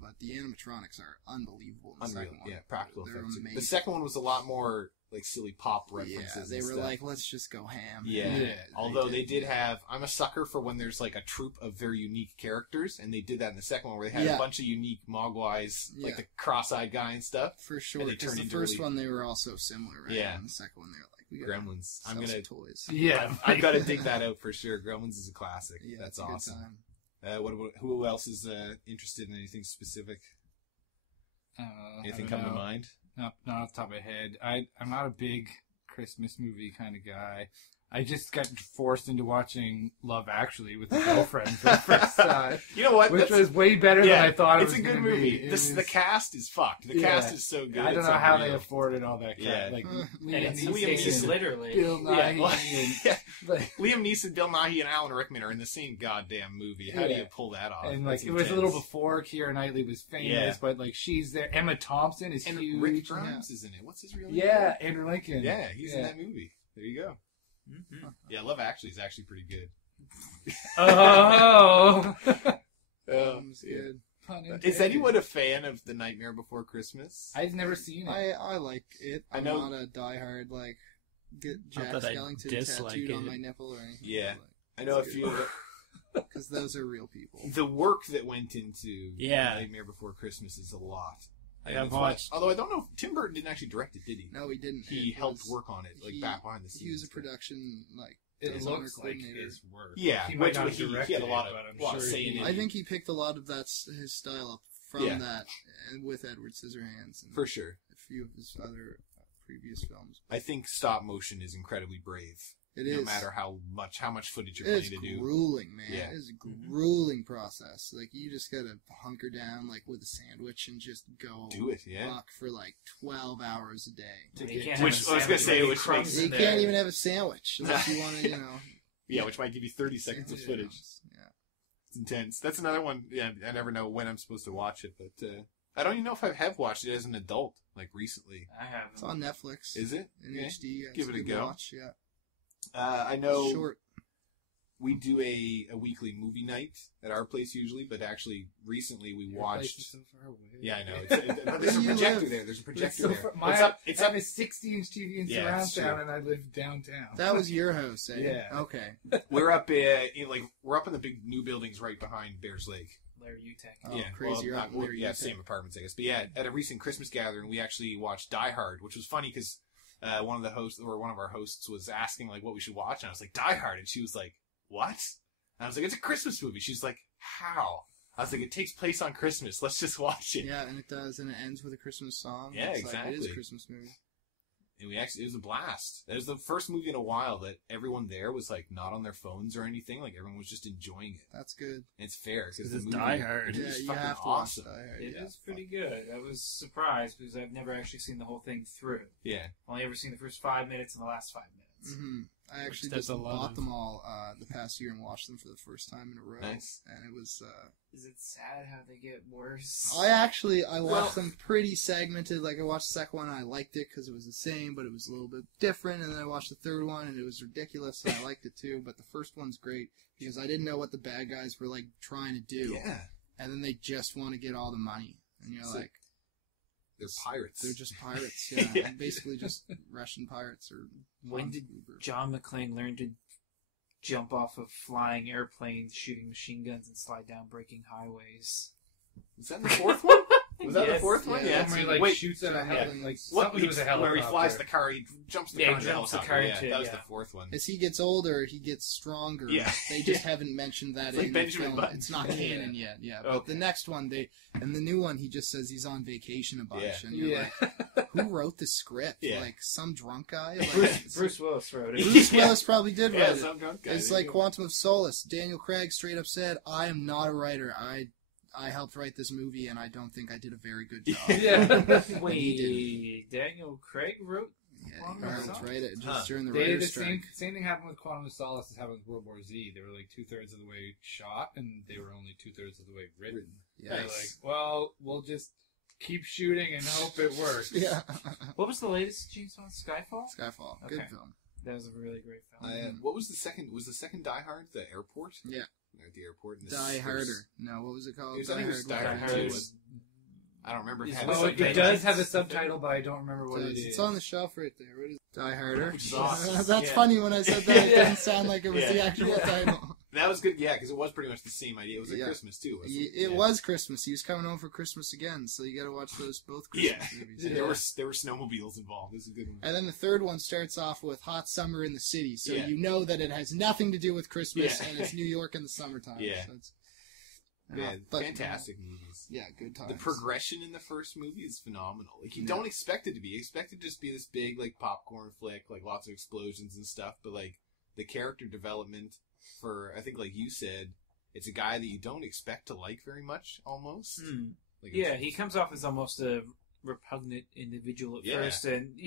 but the animatronics are unbelievable. In the Unreal, second one. yeah, practical They're effects. amazing. The second one was a lot more like silly pop Yeah, references. they and were stuff. like, let's just go ham. Yeah. Although they did have, I'm a sucker for when there's like a troupe of very unique characters, and they did that in the second one where they had a bunch of unique Mogwais, like the cross-eyed guy and stuff. For sure. And they Because turned the into first really- one they were all so similar, right? Yeah. And the second one they were like, we got Gremlins. I'm some gonna toys. Yeah. I've got to dig that out for sure. Gremlins is a classic. Yeah, That's it's a good awesome. time. Who else is interested in anything specific? Anything come to mind? Not off the top of my head. I'm not a big Christmas movie kind of guy. I just got forced into watching Love Actually with a girlfriend for the first time. You know what? Which was way better than I thought it was It's a good gonna movie. be. The cast is fucked. The cast is so good. I don't It's know how unreal. they afforded all that crap. Yeah. Like, And it's Liam Liam Neeson. literally. Bill Nighy Yeah. like, Liam Neeson, Bill Nighy, and Alan Rickman are in the same goddamn movie. How do you pull that off? and like That's it was a little intense. before Keira Knightley was famous, Yeah. but like she's there. Emma Thompson is And huge. Rick Grimes is in it. What's his real name? Yeah, Andrew Lincoln. Yeah, he's in that movie. There you go. Mm-hmm. Yeah, Love Actually is actually pretty good. Oh. It's good. Is anyone a fan of The Nightmare Before Christmas? I've never seen it. I like it. I I'm know- not a diehard like get Jack that I Skellington dislike tattooed on it. my nipple or anything. Yeah. I know a few of because those are real people. the work that went into Yeah. Nightmare Before Christmas is a lot. Like, I've It's watched. although I don't know if Tim Burton didn't actually direct it, did he? No, he didn't. He It helped was- work on it, like he- back behind the scenes. He was a production like It designer looks like coordinator. his work. Yeah, he might which not he direct had a lot it, of, but I'm lot of sure say in he- it. I think he picked a lot of his style up from Yeah. that, and with Edward Scissorhands and For sure. a few of his other previous films. I think stop motion is incredibly brave. It no is. matter how much footage you're It is planning to do. grueling, man. Yeah. It is a grueling process. Like you just gotta hunker down, like with a sandwich, and just go Do it, yeah. fuck for like 12 hours a day. You can't Which- have a I was gonna sandwich say, with which crumbs makes- in You there. can't even have a sandwich unless you want to, Yeah, which might give you 30 seconds of footage. Yeah. It's intense. That's another one. Yeah, I never know when I'm supposed to watch it, but I don't even know if I have watched it as an adult, like recently. I haven't. It's on Netflix. Is it? In Okay. HD. Give it a good go. Watch, yeah. I know Short. we do a weekly movie night at our place usually, but actually recently we Your place is watched. so far away. Yeah, I know. But there's a Where do you projector live? there. There's a But it's projector so there. far, It's my, up. It's I have up. a 60-inch TV in Yeah, surround it's true. sound, and I live downtown. That was your house, eh? Yeah. Okay. We're up. We're up in the big new buildings right behind Bears Lake. Larry Utah. Oh, Yeah, crazy. well, You're not- out in there, yeah, you same said. apartments, I guess. But yeah, at a recent Christmas gathering, we actually watched Die Hard, which was funny because one of the hosts or one of our hosts was asking like what we should watch, and I was like Die Hard, and she was like, "What?" And I was like, "It's a Christmas movie." She's like, "How?" I was like, "It takes place on Christmas. Let's just watch it." Yeah, and it does, and it ends with a Christmas song. Yeah, It's like, it is exactly. a Christmas movie. And it was a blast. It was the first movie in a while that everyone there was like not on their phones or anything. Like everyone was just enjoying it. That's good. And it's fair because It's the movie Die Hard. it Yeah, was you fucking have to awesome. watch Die Hard. It Yeah. is pretty good. I was surprised because I've never actually seen the whole thing through. Yeah, Only ever seen the first 5 minutes and the last 5 minutes. Mm-hmm. I actually that's just a lot bought of- them all the past year and watched them for the first time in a row. Nice. And it was. Is it sad how they get worse? I watched them pretty segmented. Like I watched the second one and I liked it because it was the same, but it was a little bit different. And then I watched the third one and it was ridiculous, and I liked it too. But the first one's great because I didn't know what the bad guys were like trying to do. yeah, And then they just want to get all the money, and you're So- like, they're pirates. they're just pirates, yeah, Yeah. basically just Russian pirates or. When did John McClane learn to jump off of flying airplanes, shooting machine guns, and slide down breaking highways? Was that the fourth one? Was that the Yes. fourth one? Yeah, Yeah. Where he like Wait, shoots at a yeah. helicopter, like what? something with a helicopter. Where he flies the car, he jumps the Yeah, car. he into the jumps the helicopter. car Yeah, into it, that was yeah. the fourth one. As he gets older, he gets stronger. Yeah. They just haven't mentioned that It's like in Benjamin the film. Button. It's not canon yet. Yeah, but Okay. the next one, and the new one, he just says he's on vacation a bunch, Yeah. and you're like, who wrote the script? Yeah. Like some drunk guy? Like, Bruce Willis wrote it. Bruce Yeah. Willis probably did Yeah, write it. some drunk guy. It's There you like go. Quantum of Solace. Daniel Craig straight up said, "I am not a writer. I helped write this movie, and I don't think I did a very good job." Yeah. Wait, Daniel Craig wrote? Yeah, Quantum he of helped Solace? write it just Huh. during the They did the writer's strike. same thing happened with Quantum of Solace as happened with World War Z. They were like 2/3 of the way shot, and they were only 2/3 of the way written. Yeah. They're like, well, we'll just keep shooting and hope it works. Yeah. What was the latest James Bond? Skyfall? Skyfall. Good Okay. film. That was a really great film. What was the second? Was the second Die Hard the airport? Yeah. At the airport. And Die Harder. No, what was it called? It was- I think it was Die Die Hard. Hard. I don't remember. If it It's had well, a Oh, subtitle. it does have a subtitle, but I don't remember what It it does. is. It's on the shelf right there. What is it? Die Harder? Which is awesome. That's Yeah. funny when I said that. It Yeah. didn't sound like it was the Yeah. actual title. That was good. Yeah, because it was pretty much the same idea. It was at Yeah. Christmas too. Wasn't it? It Yeah. was Christmas. He was coming home for Christmas again, so you got to watch both Christmas Yeah. movies. There were snowmobiles involved. This is a good one. And then the third one starts off with Hot Summer in the City, so Yeah. you know that it has nothing to do with Christmas, Yeah. and it's New York in the summertime. Yeah. So it's Yeah, But, fantastic movies. Yeah, good times. The progression in the first movie is phenomenal. Like, you don't expect it to be. You expect it to just be this big, like, popcorn flick, like, lots of explosions and stuff, but, like, the character development for, I think, like you said, it's a guy that you don't expect to like very much, almost. Like, Yeah, he comes off as almost a repugnant individual at first, and,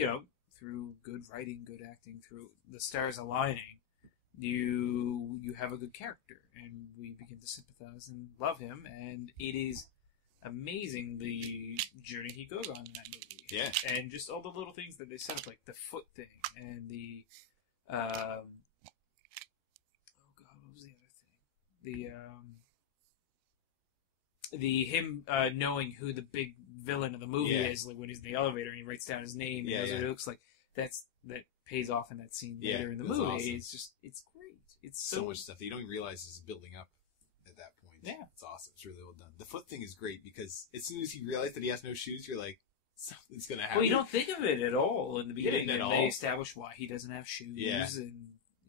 through good writing, good acting, through the stars aligning, you have a good character, and we begin to sympathize and love him, and it is amazing the journey he goes on in that movie. Yeah. And just all the little things that they set up, like the foot thing, and the, oh god, what was the other thing? Him knowing who the big villain of the movie is, like when he's in the elevator and he writes down his name and knows what it looks like. That pays off in that scene later in the movie. Awesome. It's great. It's so much stuff that you don't even realize is building up at that point. Yeah. It's awesome. It's really well done. The foot thing is great because as soon as you realize that he has no shoes, you're like, something's going to happen. Well, you don't think of it at all in the beginning. At all. They establish why he doesn't have shoes and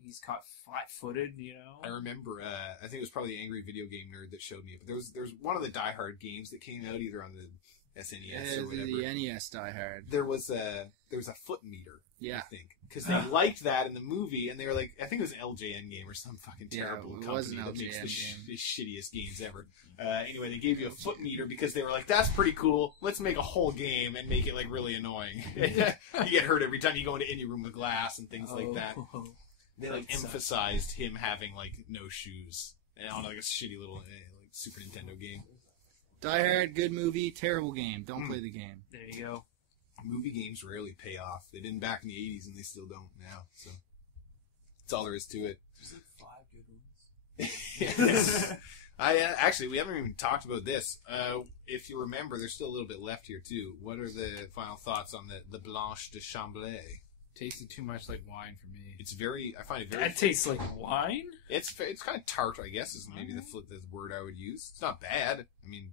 he's caught flat-footed, I remember, I think it was probably the Angry Video Game Nerd that showed me it, but there was one of the Die Hard games that came out either on the SNES or whatever. The NES Die Hard. There was a foot meter, Yeah. I think, because they liked that in the movie, and they were like, I think it was an LJN game or some fucking terrible it was an company that makes LJN the shittiest games ever. Anyway, they gave you a foot meter because they were like, that's pretty cool. Let's make a whole game and make it like really annoying. You get hurt every time you go into any room with glass and things like that. They like emphasized him having like no shoes and on like a shitty little like Super Nintendo game. Die Hard, good movie, terrible game. Don't play the game. There you go. Movie games rarely pay off. They didn't back in the 80s and they still don't now. So that's all there is to it. There's like 5 good ones. Actually, we haven't even talked about this. If you remember, there's still a little bit left here too. What are the final thoughts on the Blanche de Chamblay? Tasted too much like wine for me. I find it very... That tastes like wine? It's kind of tart, I guess, is maybe the word I would use. It's not bad. I mean,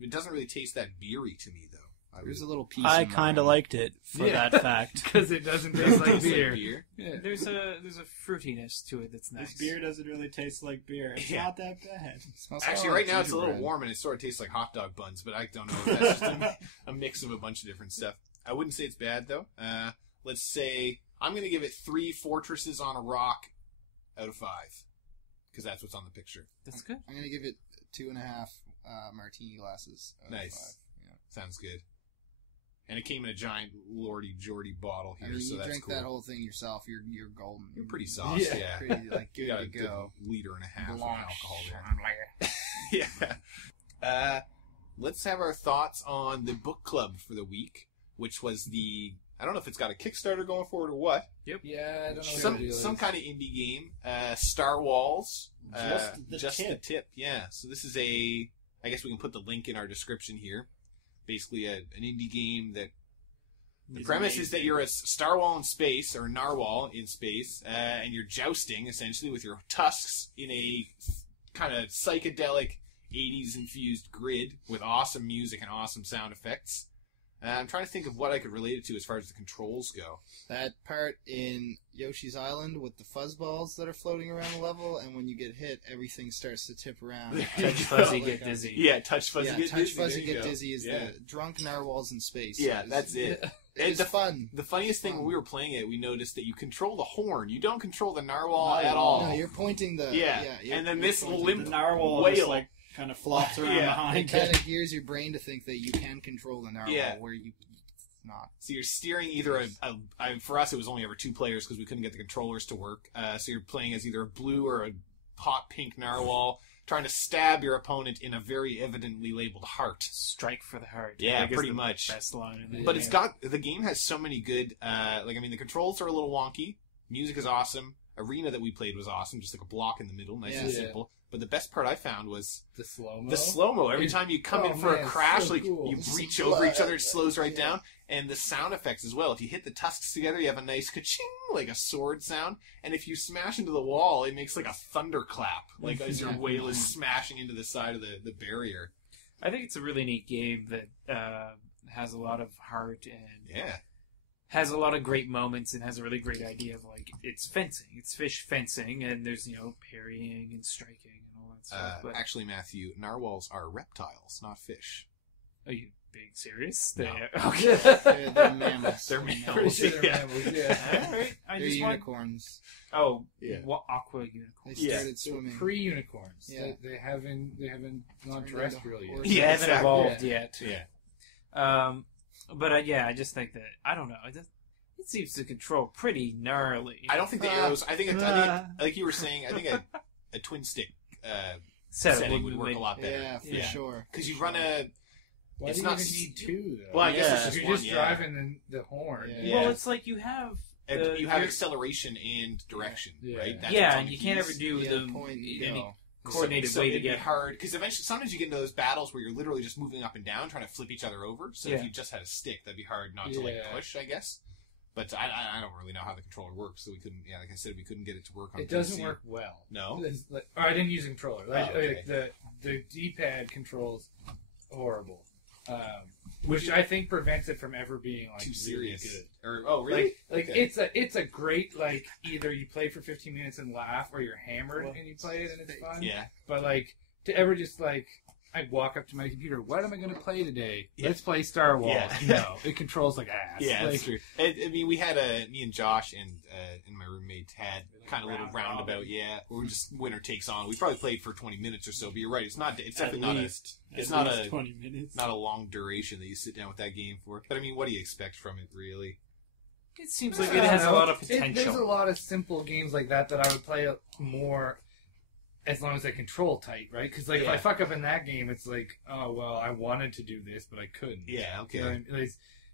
it doesn't really taste that beery to me, though. There's a little piece. I kind of liked it for that fact. Because it doesn't taste like beer. Yeah. There's a fruitiness to it that's nice. This beer doesn't really taste like beer. It's not that bad. Actually, right now it's a little warm and it sort of tastes like hot dog buns, but I don't know if that's just a mix of a bunch of different stuff. I wouldn't say it's bad, though. Let's say I'm going to give it 3 fortresses on a rock out of 5. Because that's what's on the picture. That's good. I'm going to give it 2.5 martini glasses out of 5. Yeah. Sounds good. And it came in a giant Lordy Jordy bottle here, so you that's drink cool. that whole thing yourself, you're golden. You're pretty sauce, yeah. Pretty, like, good You got to a good go. liter and a half of Blanche alcohol there. Yeah. Let's have our thoughts on the book club for the week, which was I don't know if it's got a Kickstarter going for it or what. Yep. Yeah, I don't know what Some kind of indie game. Star Walls. Just the tip. Yeah. So this is I guess we can put the link in our description here. Basically an indie game that the premise is that you're a Starwall in space, or Narwhal in space, and you're jousting, essentially, with your tusks in a kind of psychedelic 80s infused grid with awesome music and awesome sound effects. I'm trying to think of what I could relate it to as far as the controls go. That part in Yoshi's Island with the fuzzballs that are floating around the level, and when you get hit, everything starts to tip around. Touch fuzzy, get dizzy. Yeah, touch fuzzy, get touch dizzy. fuzzy, There you get go. dizzy is the drunk narwhals in space. Yeah, that's it. It's fun. The funniest thing when we were playing it, we noticed that you control the horn. You don't control the narwhal at all. No, you're pointing the... And then this limp the narwhal whale just, like, kind of flops around behind It kind of gears your brain to think that you can control the narwhal where you... not. So you're steering either for us it was only ever 2 players because we couldn't get the controllers to work. So you're playing as either a blue or a hot pink narwhal, trying to stab your opponent in a very evidently labeled heart. Strike for the heart. Yeah, I think is pretty the much. Best line in But the game has so many good, the controls are a little wonky. Music is awesome. Arena that we played was awesome, just like a block in the middle, nice and simple. But the best part I found was the slow-mo. The slow-mo. Every time you come in for a crash, so cool. you reach over each other, it slows right down. And the sound effects as well. If you hit the tusks together, you have a nice ka-ching, like a sword sound. And if you smash into the wall, it makes like a thunderclap, like as your whale is smashing into the side of the barrier. I think it's a really neat game that has a lot of heart and has a lot of great moments and has a really great idea of, like, it's fencing. It's fish fencing, and there's, parrying and striking and all that and stuff. But Actually, Matthew, narwhals are reptiles, not fish. are you being serious? No. Okay. They're mammals. They're Pretty mammals. sure they're Yeah. mammals, yeah. All right. I They're just want. unicorns. Oh, Yeah. what aqua unicorns? They Yeah. started swimming. Pre-unicorns. Yeah. They haven't gone Turned terrestrial into yet. horses. They haven't exactly. evolved yet. Yeah. But yeah, I just think that I don't know. It seems to control pretty gnarly. I don't think the arrows. I think like you were saying. I think a twin stick setting would work a lot better. Yeah, for Yeah. sure. Because you run a. Why It's do you not even s- need two, though? Well, I guess Yeah. it's just You're one. just Yeah. driving the horn. Yeah. Well, it's like you have. And you have your- acceleration and direction, Yeah. right? That's yeah, what's on and the you can't keys. ever do Yeah, the point and any go. coordinated so way to it'd be get. hard because eventually sometimes you get into those battles where you're literally just moving up and down trying to flip each other over. So if Yeah. you just had a stick, that'd be hard not to like Yeah. push, I guess. But I don't really know how the controller works, so we couldn't. Yeah, like I said, we couldn't get it to work on. It doesn't PC. work well. No. It's like, or I didn't use a controller. Like, Oh, okay. like the D-pad controls horrible, which I think prevents it from ever being like Too really serious. good. Or really? Like Okay. it's a great like either you play for 15 minutes and laugh, or you're hammered and you play it and it's fun. Yeah. But like to ever just like I walk up to my computer, what am I going to play today? Yeah. Let's play Star Wars. Yeah. No, it controls like ass. Yeah, like, that's true. I mean, we had me and Josh and my roommate had kind of a little roundabout. Yeah, where we just winner takes on. We probably played for 20 minutes or so. But you're right. It's not. It's definitely not It's not a 20 minutes. not a long duration that you sit down with that game for. But I mean, what do you expect from it, really? It seems I like don't it has a know. lot of There's a potential. lot of simple games like that I would play more as long as I control tight, right? Because like if I Yeah. fuck up in that game, it's like, oh well, I wanted to do this, but I couldn't. Yeah. Okay. You know what I mean? Like,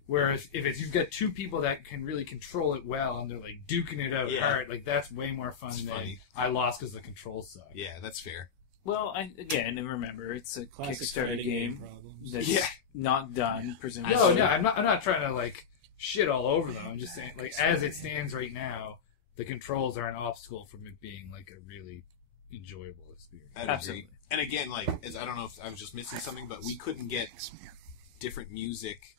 whereas if it's you've got two people that can really control it well and they're like duking it out Yeah. hard, like that's way more fun It's than funny. I lost because the controls suck. Yeah, that's fair. Well, again, and remember, it's a Classic Kickstarter fighting game problems. that's Yeah. not done, presumably. No, no, I'm not trying to like shit all over them. I'm just saying, like as it stands right now, the controls are an obstacle from it being like a really enjoyable experience. I'd Absolutely. agree. And again, like, I don't know if I was just missing something, but we couldn't get different music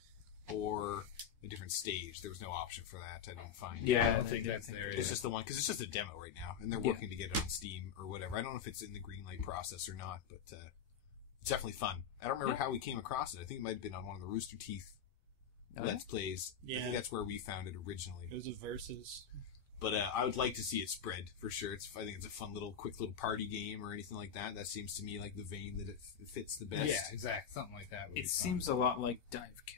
or a different stage. There was no option for that. I didn't find. Yeah, I don't think that's there. It's just the one because it's just a demo right now, and they're working to get it on Steam or whatever. I don't know if it's in the greenlight process or not, but it's definitely fun. I don't remember how we came across it. I think it might have been on one of the Rooster Teeth Oh, Let's Plays. I Yeah. think that's where we found it originally. It was a versus. But I would like to see it spread for sure. I think it's a fun quick little party game or anything like that. That seems to me like the vein that it fits the best. Yeah, exactly. Something like that. Would be It fun. seems a lot like Dive Kick.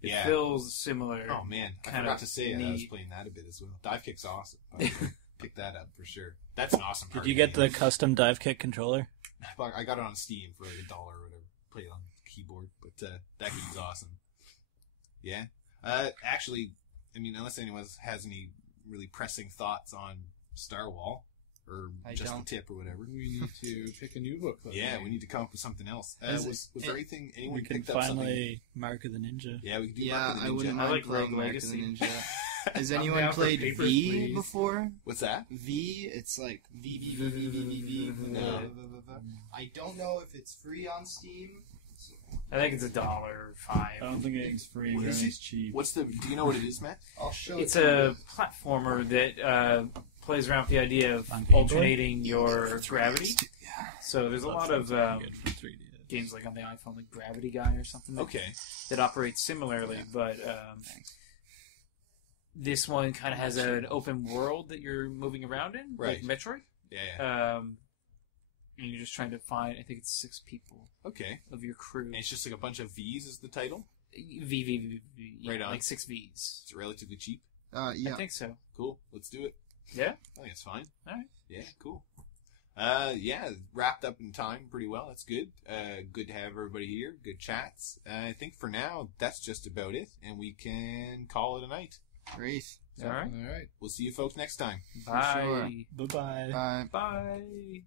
It Yeah. feels similar. Oh man, I Kind forgot of to say I was neat. playing that a bit as well. Dive Kick's awesome. Pick that up for sure. That's an awesome. Did party you get the game. custom dive kick controller? I got it on Steam for like $1 or whatever. Play it on the keyboard, but that game's awesome. Yeah. Actually, I mean, unless anyone has any really pressing thoughts on Starwall or I just don't. the tip or whatever. We need to pick a new book club. Yeah, game. we need to come up with something else. Is Was it- there anything anyone We can picked up something? finally Mark of the Ninja. Yeah, we could do Yeah, Mark of the I Ninja. wouldn't I mind like playing Rogue Mark of Legacy. the Ninja. Has I'm anyone down for played Papers, V Please. before? What's that? V, it's like V. No. I don't know if it's free on Steam. I think it's $1.05. I don't think it's free, What but is it's cheap. Do you know what it is, Matt? I'll show It's it to a platformer that plays around with the idea of On Game Boy? alternating your gravity. So there's a lot of Good for 3DS. games like on the iPhone, like Gravity Guy or something, Okay. that operates similarly. But this one kind of has an open world that you're moving around in, Right. like Metroid. Yeah. And you're just trying to find, I think it's 6 people Okay. of your crew. And it's just like a bunch of V's is the title. V. Yeah, Right on. like 6 V's. It's relatively cheap. Yeah. I think so. Cool. Let's do it. Yeah? I think it's fine. Alright. Yeah, cool. Yeah, wrapped up in time pretty well. That's good. Good to have everybody here. Good chats. I think for now, that's just about it. And we can call it a night. Great. All right. All right. We'll see you folks next time. Bye. sure. Bye-bye. Bye. Bye.